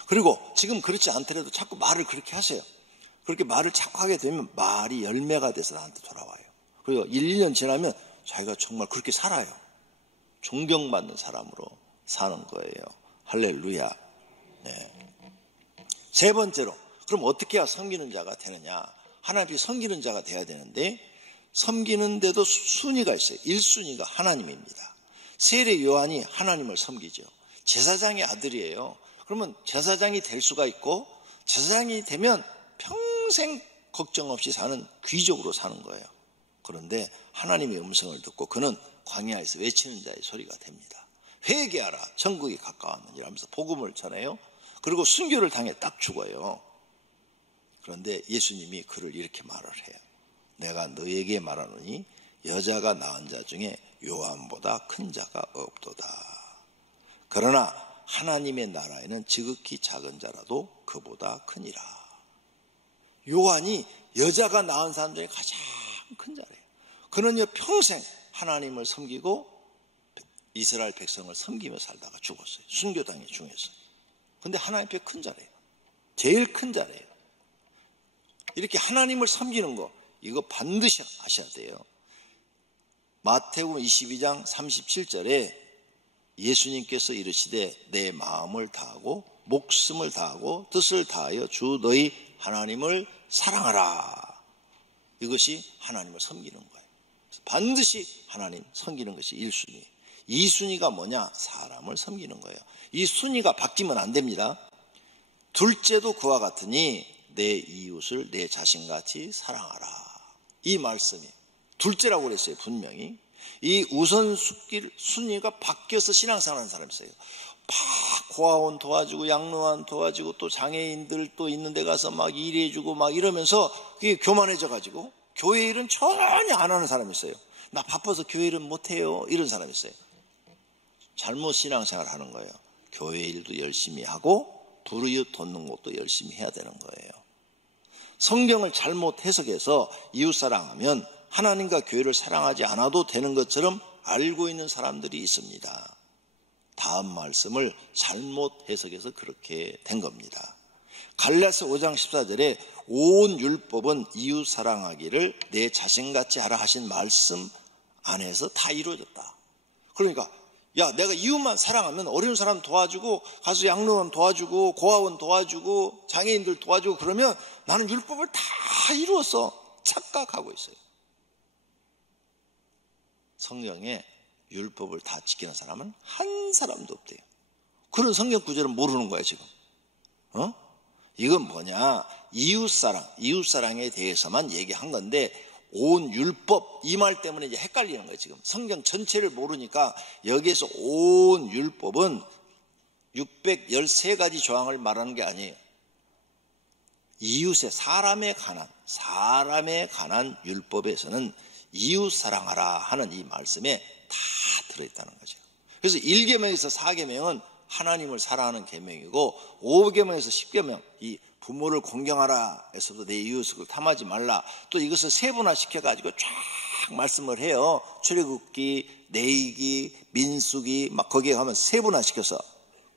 그리고 지금 그렇지 않더라도 자꾸 말을 그렇게 하세요. 그렇게 말을 자꾸 하게 되면 말이 열매가 돼서 나한테 돌아와요. 그리고 1, 2년 지나면 자기가 정말 그렇게 살아요. 존경받는 사람으로 사는 거예요. 할렐루야. 네. 세 번째로, 그럼 어떻게 해야 섬기는 자가 되느냐? 하나님이 섬기는 자가 돼야 되는데, 섬기는데도 순위가 있어요. 1순위가 하나님입니다. 세례 요한이 하나님을 섬기죠. 제사장의 아들이에요. 그러면 제사장이 될 수가 있고, 제사장이 되면 평생 걱정 없이 사는 귀족으로 사는 거예요. 그런데 하나님의 음성을 듣고 그는 광야에서 외치는 자의 소리가 됩니다. 회개하라, 천국이 가까웠느니라 하면서 복음을 전해요. 그리고 순교를 당해 딱 죽어요. 그런데 예수님이 그를 이렇게 말을 해요. 내가 너에게 말하노니 여자가 낳은 자 중에 요한보다 큰 자가 없도다. 그러나 하나님의 나라에는 지극히 작은 자라도 그보다 크니라. 요한이 여자가 낳은 사람 중에 가장 큰 자래요. 그는요 평생 하나님을 섬기고 이스라엘 백성을 섬기며 살다가 죽었어요. 순교당해 중에서. 근데 하나님 앞에 큰 자래요. 제일 큰 자래요. 이렇게 하나님을 섬기는 거, 이거 반드시 하셔야 돼요. 마태복음 22장 37절에 예수님께서 이르시되 내 마음을 다하고 목숨을 다하고 뜻을 다하여 주 너희 하나님을 사랑하라. 이것이 하나님을 섬기는 거예요. 반드시 하나님 섬기는 것이 1순위. 2순위가 뭐냐? 사람을 섬기는 거예요. 이 순위가 바뀌면 안 됩니다. 둘째도 그와 같으니 내 이웃을 내 자신같이 사랑하라. 이 말씀이 둘째라고 그랬어요. 분명히. 이 우선순위가 바뀌어서 신앙생활하는 사람이 있어요. 막 고아원 도와주고 양로원 도와주고 또 장애인들 또 있는 데 가서 막 일해주고 막 이러면서 그게 교만해져 가지고 교회 일은 전혀 안 하는 사람이 있어요. 나 바빠서 교회 일은 못해요. 이런 사람이 있어요. 잘못 신앙생활 하는 거예요. 교회 일도 열심히 하고 불이웃 돕는 것도 열심히 해야 되는 거예요. 성경을 잘못 해석해서 이웃사랑하면 하나님과 교회를 사랑하지 않아도 되는 것처럼 알고 있는 사람들이 있습니다. 다음 말씀을 잘못 해석해서 그렇게 된 겁니다. 갈라디아서 5장 14절에 온 율법은 이웃 사랑하기를 내 자신같이 하라 하신 말씀 안에서 다 이루어졌다. 그러니까 야, 내가 이웃만 사랑하면 어려운 사람 도와주고 가서 양로원 도와주고 고아원 도와주고 장애인들 도와주고 그러면 나는 율법을 다 이루었어. 착각하고 있어요. 성경에 율법을 다 지키는 사람은 한 사람도 없대요. 그런 성경 구절은 모르는 거예요 지금. 이건 뭐냐? 이웃사랑에 대해서만 얘기한 건데 온 율법 이 말 때문에 이제 헷갈리는 거예요 지금. 성경 전체를 모르니까 여기에서 온 율법은 613가지 조항을 말하는 게 아니에요. 이웃의 사람에 관한 율법에서는 이웃 사랑하라 하는 이 말씀에 다 들어있다는 거죠. 그래서 1계명에서 4계명은 하나님을 사랑하는 계명이고 5계명에서 10계명 이 부모를 공경하라 에서도 내 이웃을 탐하지 말라. 또 이것을 세분화시켜가지고 쫙 말씀을 해요. 출애굽기, 레위기, 민수기 막 거기에 가면 세분화시켜서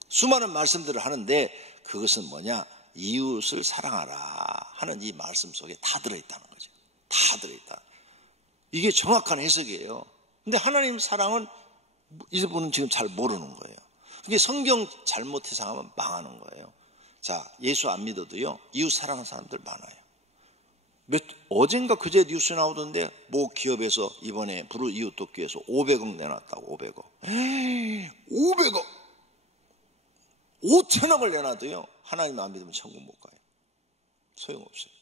수많은 말씀들을 하는데 그것은 뭐냐? 이웃을 사랑하라 하는 이 말씀 속에 다 들어있다는 거죠. 다 들어있다. 이게 정확한 해석이에요. 근데 하나님 사랑은 이분은 지금 잘 모르는 거예요. 그게 성경 잘못 해석하면 망하는 거예요. 자, 예수 안 믿어도요, 이웃 사랑하는 사람들 많아요. 어젠가 그제 뉴스 나오던데, 모 기업에서 이번에 부르 이웃 돕기위해서 500억 내놨다고, 500억. 500억! 5천억을 내놔도요, 하나님 안 믿으면 천국 못 가요. 소용없어요.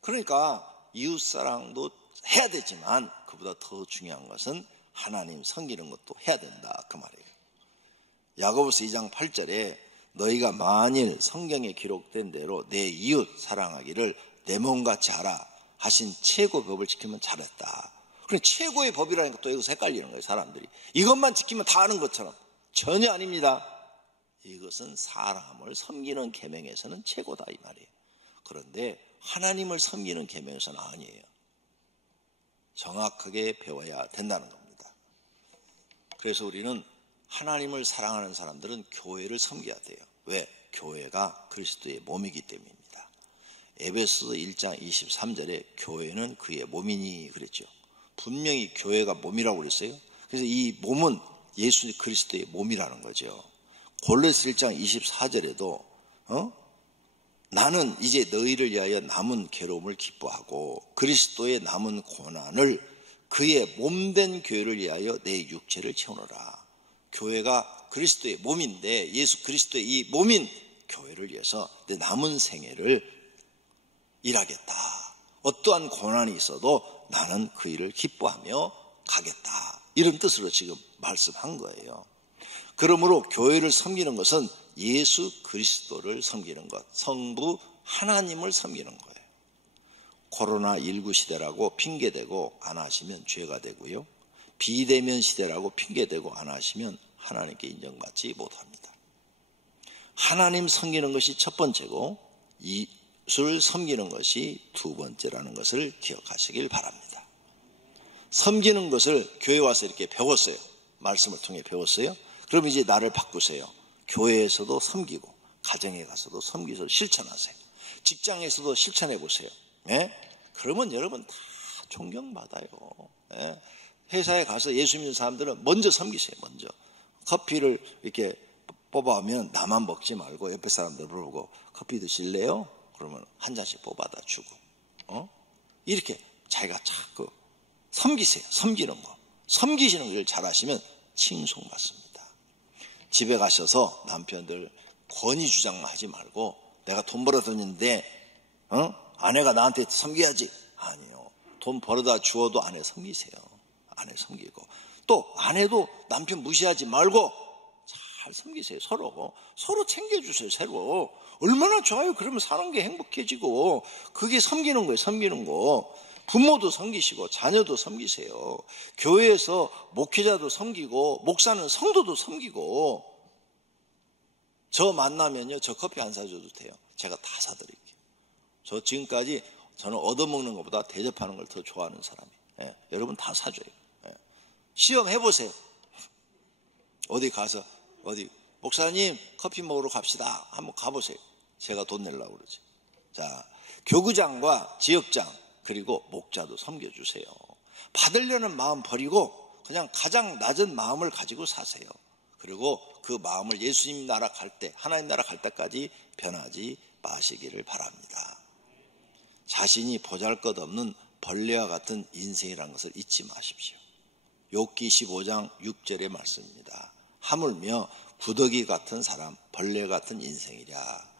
그러니까, 이웃 사랑도 해야 되지만, 그보다 더 중요한 것은 하나님 섬기는 것도 해야 된다. 그 말이에요. 야고보서 2장 8절에 너희가 만일 성경에 기록된 대로 내 이웃 사랑하기를 내 몸같이 하라 하신 최고 법을 지키면 잘했다. 그럼 최고의 법이라니까 또 여기서 헷갈리는 거예요. 사람들이. 이것만 지키면 다 아는 것처럼. 전혀 아닙니다. 이것은 사람을 섬기는 계명에서는 최고다 이 말이에요. 그런데 하나님을 섬기는 계명에서는 아니에요. 정확하게 배워야 된다는 겁니다. 그래서 우리는 하나님을 사랑하는 사람들은 교회를 섬겨야 돼요. 왜? 교회가 그리스도의 몸이기 때문입니다. 에베소서 1장 23절에 교회는 그의 몸이니 그랬죠. 분명히 교회가 몸이라고 그랬어요. 그래서 이 몸은 예수 그리스도의 몸이라는 거죠. 골로새 1장 24절에도 나는 이제 너희를 위하여 남은 괴로움을 기뻐하고 그리스도의 남은 고난을 그의 몸된 교회를 위하여 내 육체를 채우노라. 교회가 그리스도의 몸인데 예수 그리스도의 이 몸인 교회를 위해서 내 남은 생애를 일하겠다. 어떠한 고난이 있어도 나는 그 일을 기뻐하며 가겠다. 이런 뜻으로 지금 말씀한 거예요. 그러므로 교회를 섬기는 것은 예수 그리스도를 섬기는 것, 성부 하나님을 섬기는 거예요. 코로나19 시대라고 핑계대고 안 하시면 죄가 되고요. 비대면 시대라고 핑계대고 안 하시면 하나님께 인정받지 못합니다. 하나님 섬기는 것이 첫 번째고 예수를 섬기는 것이 두 번째라는 것을 기억하시길 바랍니다. 섬기는 것을 교회 와서 이렇게 배웠어요. 말씀을 통해 배웠어요. 그럼 이제 나를 바꾸세요. 교회에서도 섬기고 가정에 가서도 섬기서 실천하세요. 직장에서도 실천해 보세요. 네? 그러면 여러분 다 존경받아요. 네? 회사에 가서 예수 믿는 사람들은 먼저 섬기세요. 먼저 커피를 이렇게 뽑아오면 나만 먹지 말고 옆에 사람들 물어보고 커피 드실래요? 그러면 한 잔씩 뽑아다 주고 이렇게 자기가 자꾸 섬기세요. 섬기는 거. 섬기시는 걸 잘하시면 칭송받습니다. 집에 가셔서 남편들 권위 주장만 하지 말고 내가 돈 벌어뒀는데 아내가 나한테 섬겨야지. 아니요. 돈 벌어다 주어도 아내 섬기세요. 아내 섬기고 또 아내도 남편 무시하지 말고 잘 섬기세요. 서로 챙겨주세요. 서로 얼마나 좋아요. 그러면 사는 게 행복해지고 그게 섬기는 거예요. 섬기는 거. 부모도 섬기시고 자녀도 섬기세요. 교회에서 목회자도 섬기고 목사는 성도도 섬기고 저 만나면요. 저 커피 안 사줘도 돼요. 제가 다 사드릴게요. 저 지금까지 저는 얻어먹는 것보다 대접하는 걸 더 좋아하는 사람이에요. 예, 여러분 다 사줘요. 예. 시험해보세요. 어디 가서 목사님 커피 먹으러 갑시다. 한번 가보세요. 제가 돈 내려고 그러지. 자, 교구장과 지역장 그리고 목자도 섬겨주세요. 받으려는 마음 버리고 그냥 가장 낮은 마음을 가지고 사세요. 그리고 그 마음을 예수님 나라 갈 때, 하나님 나라 갈 때까지 변하지 마시기를 바랍니다. 자신이 보잘것없는 벌레와 같은 인생이라는 것을 잊지 마십시오. 욥기 15장 6절의 말씀입니다. 하물며 구더기 같은 사람, 벌레 같은 인생이랴.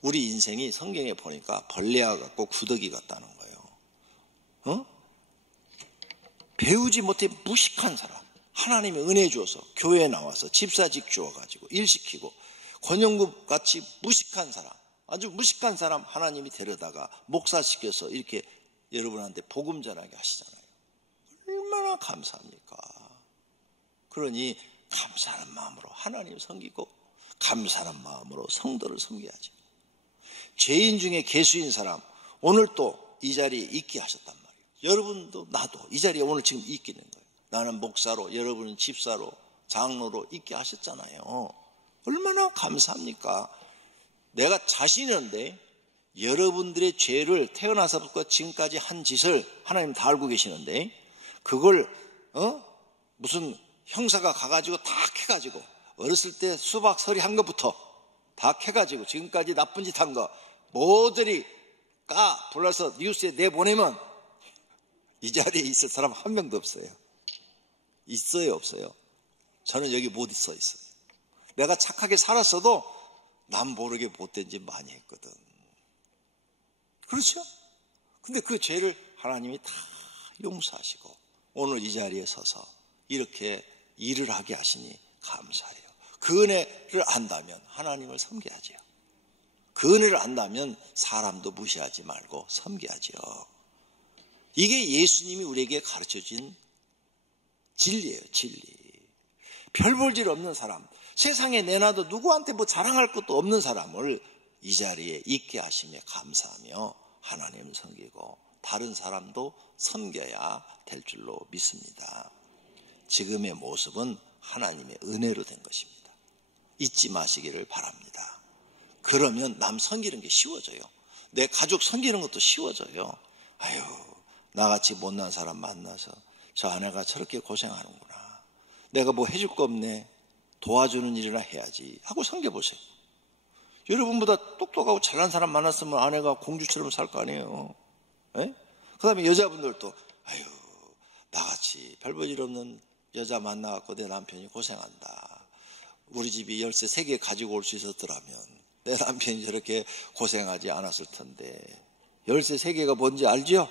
우리 인생이 성경에 보니까 벌레와 같고 구더기 같다는 거예요. 배우지 못해 무식한 사람, 하나님이 은혜 주어서 교회에 나와서 집사직 주어가지고 일시키고 권영국 같이 무식한 사람, 아주 무식한 사람 하나님이 데려다가 목사시켜서 이렇게 여러분한테 복음 전하게 하시잖아요. 얼마나 감사합니까? 그러니 감사하는 마음으로 하나님을 섬기고 감사하는 마음으로 성도를 섬겨야죠. 죄인 중에 개수인 사람 오늘 또 이 자리에 있게 하셨단 말이에요. 여러분도 나도 이 자리에 오늘 지금 있게 된 거예요. 나는 목사로, 여러분은 집사로, 장로로 있게 하셨잖아요. 얼마나 감사합니까? 내가 자신 있는데 여러분들의 죄를 태어나서부터 지금까지 한 짓을 하나님 다 알고 계시는데 그걸 무슨 형사가 가가지고 다 캐가지고 어렸을 때 수박 서리 한 것부터 다 캐가지고 지금까지 나쁜 짓 한 거 모조리 불러서 뉴스에 내보내면 이 자리에 있을 사람 한 명도 없어요. 있어요, 없어요? 저는 여기 못 있어요. 내가 착하게 살았어도 남 모르게 못된 짓 많이 했거든. 그렇죠? 근데 그 죄를 하나님이 다 용서하시고 오늘 이 자리에 서서 이렇게 일을 하게 하시니 감사해요. 그 은혜를 안다면 하나님을 섬겨야죠. 그 은혜를 안다면 사람도 무시하지 말고 섬겨야죠. 이게 예수님이 우리에게 가르쳐준 진리예요. 진리. 별 볼 일 없는 사람, 세상에 내놔도 누구한테 뭐 자랑할 것도 없는 사람을 이 자리에 있게 하시며 감사하며 하나님을 섬기고 다른 사람도 섬겨야 될 줄로 믿습니다. 지금의 모습은 하나님의 은혜로 된 것입니다. 잊지 마시기를 바랍니다. 그러면 남 섬기는 게 쉬워져요. 내 가족 섬기는 것도 쉬워져요. 아유, 나같이 못난 사람 만나서 저 아내가 저렇게 고생하는구나. 내가 뭐 해줄 거 없네. 도와주는 일이나 해야지 하고 섬겨보세요. 여러분보다 똑똑하고 잘난 사람 만났으면 아내가 공주처럼 살 거 아니에요. 그 다음에 여자분들도 아유, 나같이 별볼일 없는 여자 만나갖고 내 남편이 고생한다. 우리 집이 열쇠 3개 가지고 올 수 있었더라면 내 남편이 저렇게 고생하지 않았을 텐데. 열쇠 3개가 뭔지 알죠?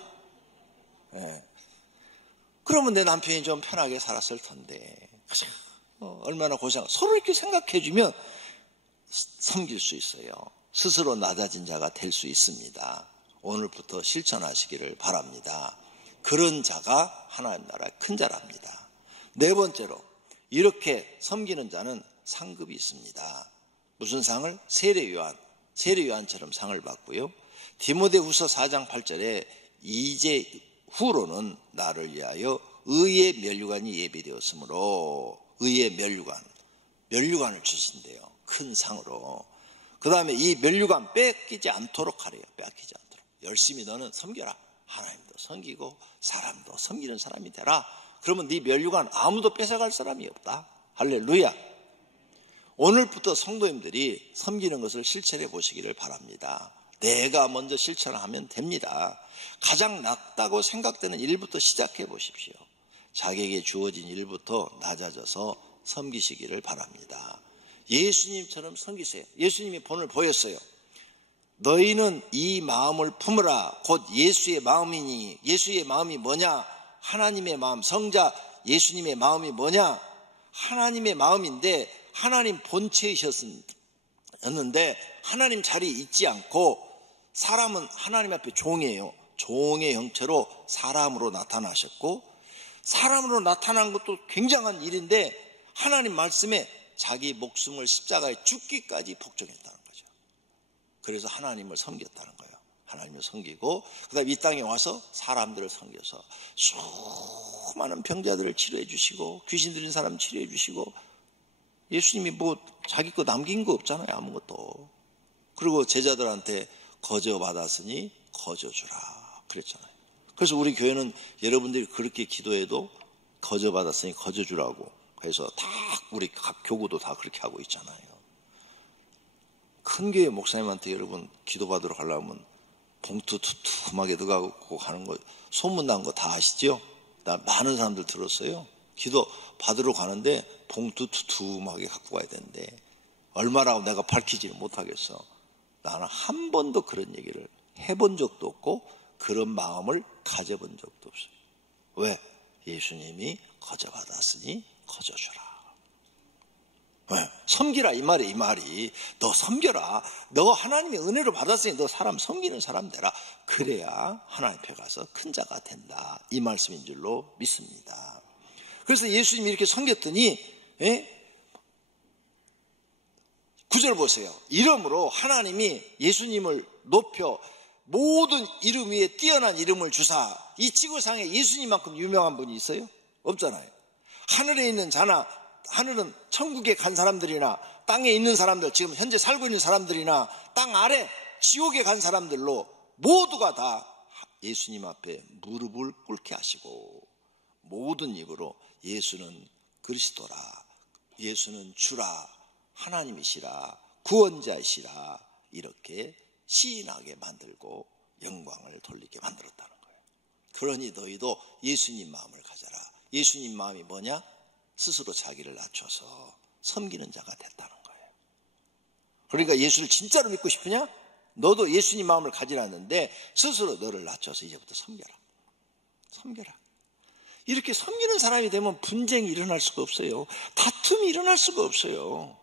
그러면 내 남편이 좀 편하게 살았을 텐데. 얼마나 서로 이렇게 생각해주면 섬길 수 있어요. 스스로 낮아진 자가 될 수 있습니다. 오늘부터 실천하시기를 바랍니다. 그런 자가 하나님 나라의 큰 자랍니다. 4번째로, 이렇게 섬기는 자는 상급이 있습니다. 무슨 상을? 세례요한처럼 상을 받고요. 디모데후서 4장 8절에 이제 후로는 나를 위하여 의의 면류관이 예비되었으므로, 의의 면류관을 주신대요. 큰 상으로. 그 다음에 이 면류관 뺏기지 않도록 하래요. 뺏기지 않도록. 열심히 너는 섬겨라. 하나님도 섬기고 사람도 섬기는 사람이 되라. 그러면 네 면류관 아무도 뺏어갈 사람이 없다. 할렐루야. 오늘부터 성도님들이 섬기는 것을 실천해 보시기를 바랍니다. 내가 먼저 실천하면 됩니다. 가장 낫다고 생각되는 일부터 시작해 보십시오. 자기에게 주어진 일부터 낮아져서 섬기시기를 바랍니다. 예수님처럼 섬기세요. 예수님이 본을 보였어요. 너희는 이 마음을 품으라. 곧 예수의 마음이니. 예수의 마음이 뭐냐? 하나님의 마음. 성자 예수님의 마음이 뭐냐? 하나님의 마음인데 하나님 본체이셨는데 하나님 자리에 있지 않고 사람은 하나님 앞에 종이에요. 종의 형체로 사람으로 나타나셨고, 사람으로 나타난 것도 굉장한 일인데 하나님 말씀에 자기 목숨을 십자가에 죽기까지 복종했다는 거죠. 그래서 하나님을 섬겼다는 거예요. 하나님을 섬기고 그 다음에 이 땅에 와서 사람들을 섬겨서 수많은 병자들을 치료해 주시고 귀신 들린 사람 치료해 주시고, 예수님이 뭐 자기 거 남긴 거 없잖아요. 아무것도. 그리고 제자들한테 거저 받았으니 거저 주라 그랬잖아요. 그래서 우리 교회는 여러분들이 그렇게 기도해도 거저 받았으니 거저 주라고 해서 다 우리 각 교구도 다 그렇게 하고 있잖아요. 큰 교회 목사님한테 여러분 기도 받으러 가려면 봉투 두툼하게 들어가고 하는 거 소문난 거 다 아시죠? 나 많은 사람들 들었어요. 기도 받으러 가는데 봉투 두툼하게 갖고 가야 되는데 얼마라고 내가 밝히지는 못하겠어. 나는 한 번도 그런 얘기를 해본 적도 없고 그런 마음을 가져본 적도 없어요. 왜? 예수님이 거저 받았으니 거저 주라. 왜? 섬기라 이 말이. 너 섬겨라. 너 하나님의 은혜를 받았으니 너 사람 섬기는 사람 되라. 그래야 하나님 앞에 가서 큰 자가 된다. 이 말씀인 줄로 믿습니다. 그래서 예수님이 이렇게 섬겼더니 9절 보세요. 이름으로 하나님이 예수님을 높여 모든 이름 위에 뛰어난 이름을 주사. 이 지구상에 예수님만큼 유명한 분이 있어요? 없잖아요. 하늘에 있는 자나, 하늘은 천국에 간 사람들이나 땅에 있는 사람들, 지금 현재 살고 있는 사람들이나 땅 아래 지옥에 간 사람들로 모두가 다 예수님 앞에 무릎을 꿇게 하시고 모든 입으로 예수는 그리스도라, 예수는 주라, 하나님이시라, 구원자이시라 이렇게 시인하게 만들고 영광을 돌리게 만들었다는 거예요. 그러니 너희도 예수님 마음을 가져라. 예수님 마음이 뭐냐? 스스로 자기를 낮춰서 섬기는 자가 됐다는 거예요. 그러니까 예수를 진짜로 믿고 싶으냐? 너도 예수님 마음을 가지라는데 스스로 너를 낮춰서 이제부터 섬겨라. 이렇게 섬기는 사람이 되면 분쟁이 일어날 수가 없어요. 다툼이 일어날 수가 없어요.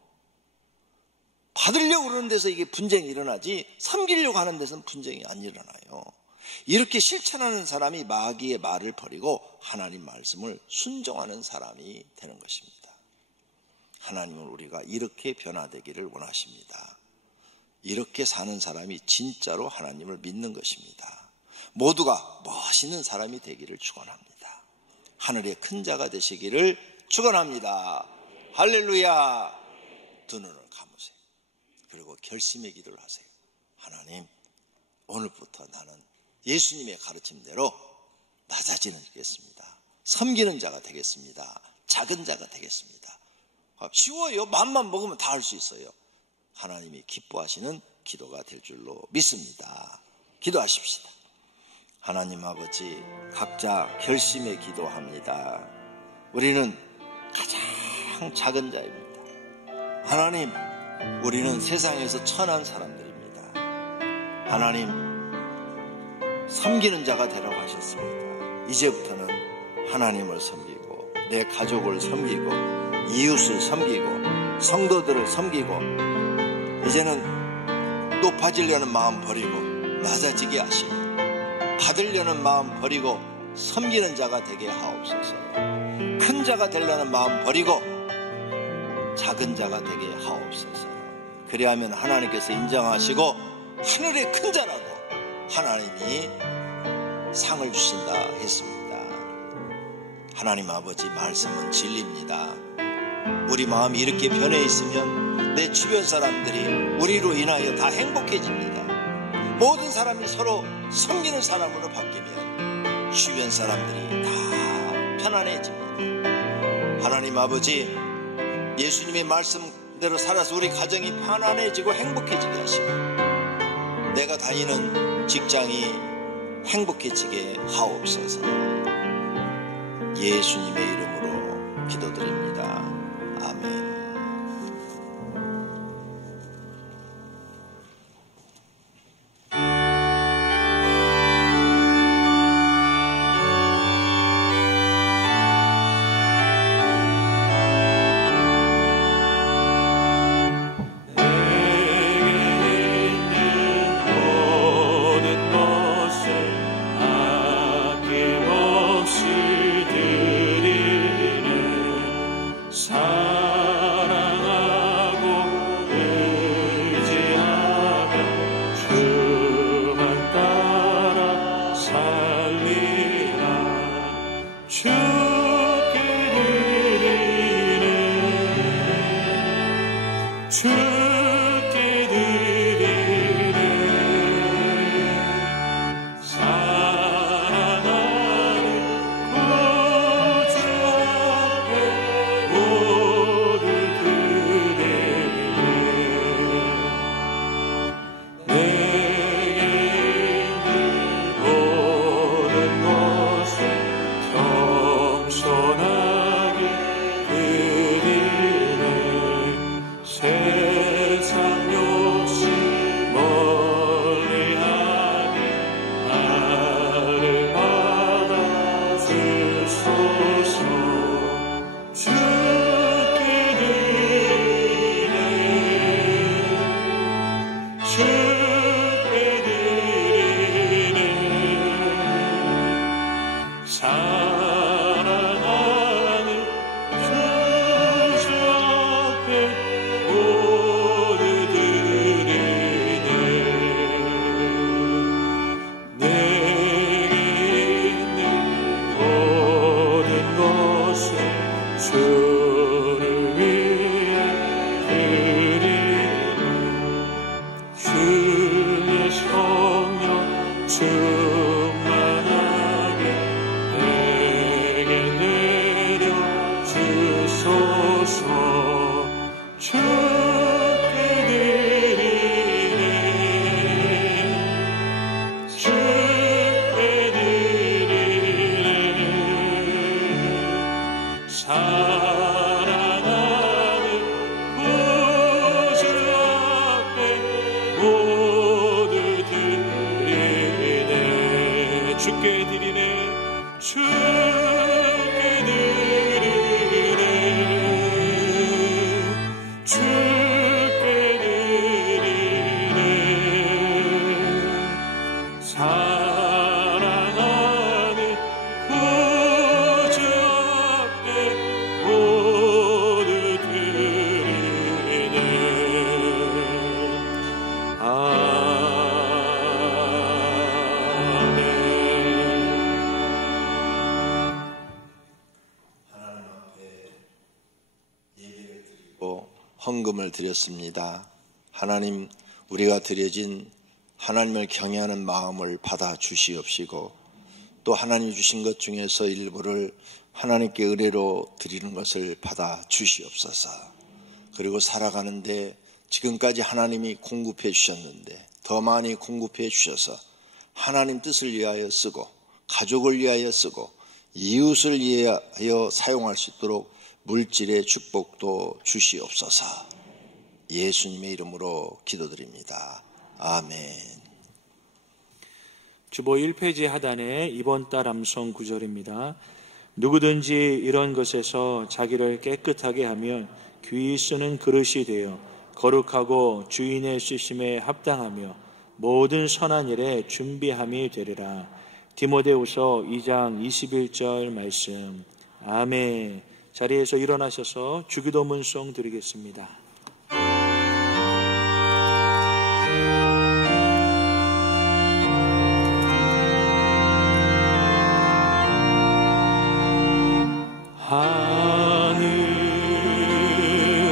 받으려고 그러는 데서 이게 분쟁이 일어나지 섬기려고 하는 데서는 분쟁이 안 일어나요. 이렇게 실천하는 사람이 마귀의 말을 버리고 하나님 말씀을 순종하는 사람이 되는 것입니다. 하나님은 우리가 이렇게 변화되기를 원하십니다. 이렇게 사는 사람이 진짜로 하나님을 믿는 것입니다. 모두가 멋있는 사람이 되기를 축원합니다. 하늘의 큰 자가 되시기를 축원합니다. 할렐루야. 두 눈을 감으세요. 그리고 결심의 기도를 하세요. 하나님, 오늘부터 나는 예수님의 가르침대로 낮아지겠습니다. 섬기는 자가 되겠습니다. 작은 자가 되겠습니다. 쉬워요. 마음만 먹으면 다 할 수 있어요. 하나님이 기뻐하시는 기도가 될 줄로 믿습니다. 기도하십시다. 하나님 아버지, 각자 결심에 기도합니다. 우리는 가장 작은 자입니다. 하나님, 우리는 세상에서 천한 사람들입니다. 하나님, 섬기는 자가 되라고 하셨습니다. 이제부터는 하나님을 섬기고 내 가족을 섬기고 이웃을 섬기고 성도들을 섬기고 이제는 높아지려는 마음 버리고 낮아지게 하시고 받으려는 마음 버리고 섬기는 자가 되게 하옵소서. 큰 자가 되려는 마음 버리고 작은 자가 되게 하옵소서. 그리하면 하나님께서 인정하시고 하늘의 큰 자라고 하나님이 상을 주신다 했습니다. 하나님 아버지, 말씀은 진리입니다. 우리 마음이 이렇게 변해 있으면 내 주변 사람들이 우리로 인하여 다 행복해집니다. 모든 사람이 서로 섬기는 사람으로 바뀌면 주변 사람들이 다 편안해집니다. 하나님 아버지, 예수님의 말씀대로 살아서 우리 가정이 편안해지고 행복해지게 하시고 내가 다니는 직장이 행복해지게 하옵소서. 예수님의 이름으로 기도드립니다. 아멘. 헌금을 드렸습니다. 하나님, 우리가 드려진 하나님을 경외하는 마음을 받아 주시옵시고 또 하나님 주신 것 중에서 일부를 하나님께 의뢰로 드리는 것을 받아 주시옵소서. 그리고 살아가는데 지금까지 하나님이 공급해 주셨는데 더 많이 공급해 주셔서 하나님 뜻을 위하여 쓰고 가족을 위하여 쓰고 이웃을 위하여 사용할 수 있도록 물질의 축복도 주시옵소서. 예수님의 이름으로 기도드립니다. 아멘. 주보 1페이지 하단에 이번 달 암송 구절입니다. 누구든지 이런 것에서 자기를 깨끗하게 하면 귀히 쓰는 그릇이 되어 거룩하고 주인의 쓰심에 합당하며 모든 선한 일에 준비함이 되리라. 디모데후서 2장 21절 말씀. 아멘. 자리에서 일어나셔서 주기도문송 드리겠습니다.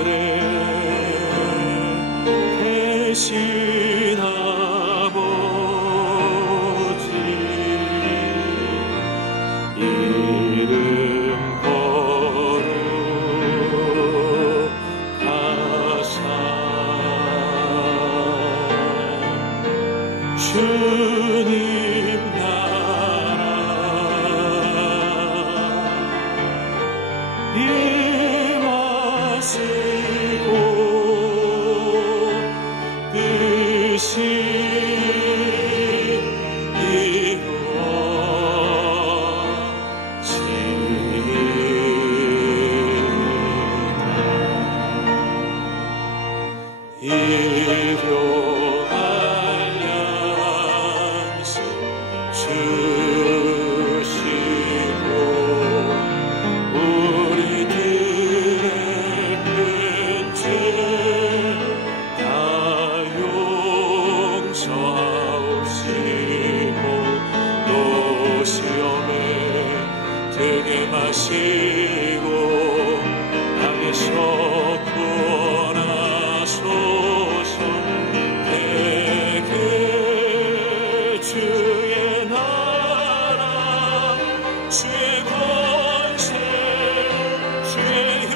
하늘에 계신 아버지 이름 거룩하사 주님 나라 임하시고 뜻이 일용할 양식 주시고 우리들의 큰 죄 다 용서하옵시고 또 시험에 들게 마시고 악에서 구원하소서. 내게 주의 나라 주의 권세 주의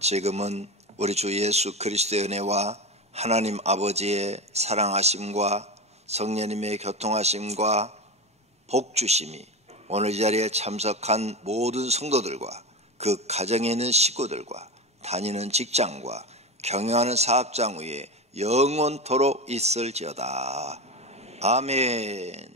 지금은 우리 주 예수 그리스도의 은혜와 하나님 아버지의 사랑하심과 성령님의 교통하심과 복주심이 오늘 이 자리에 참석한 모든 성도들과 그 가정에 있는 식구들과 다니는 직장과 경영하는 사업장 위에 영원토록 있을지어다. 아멘.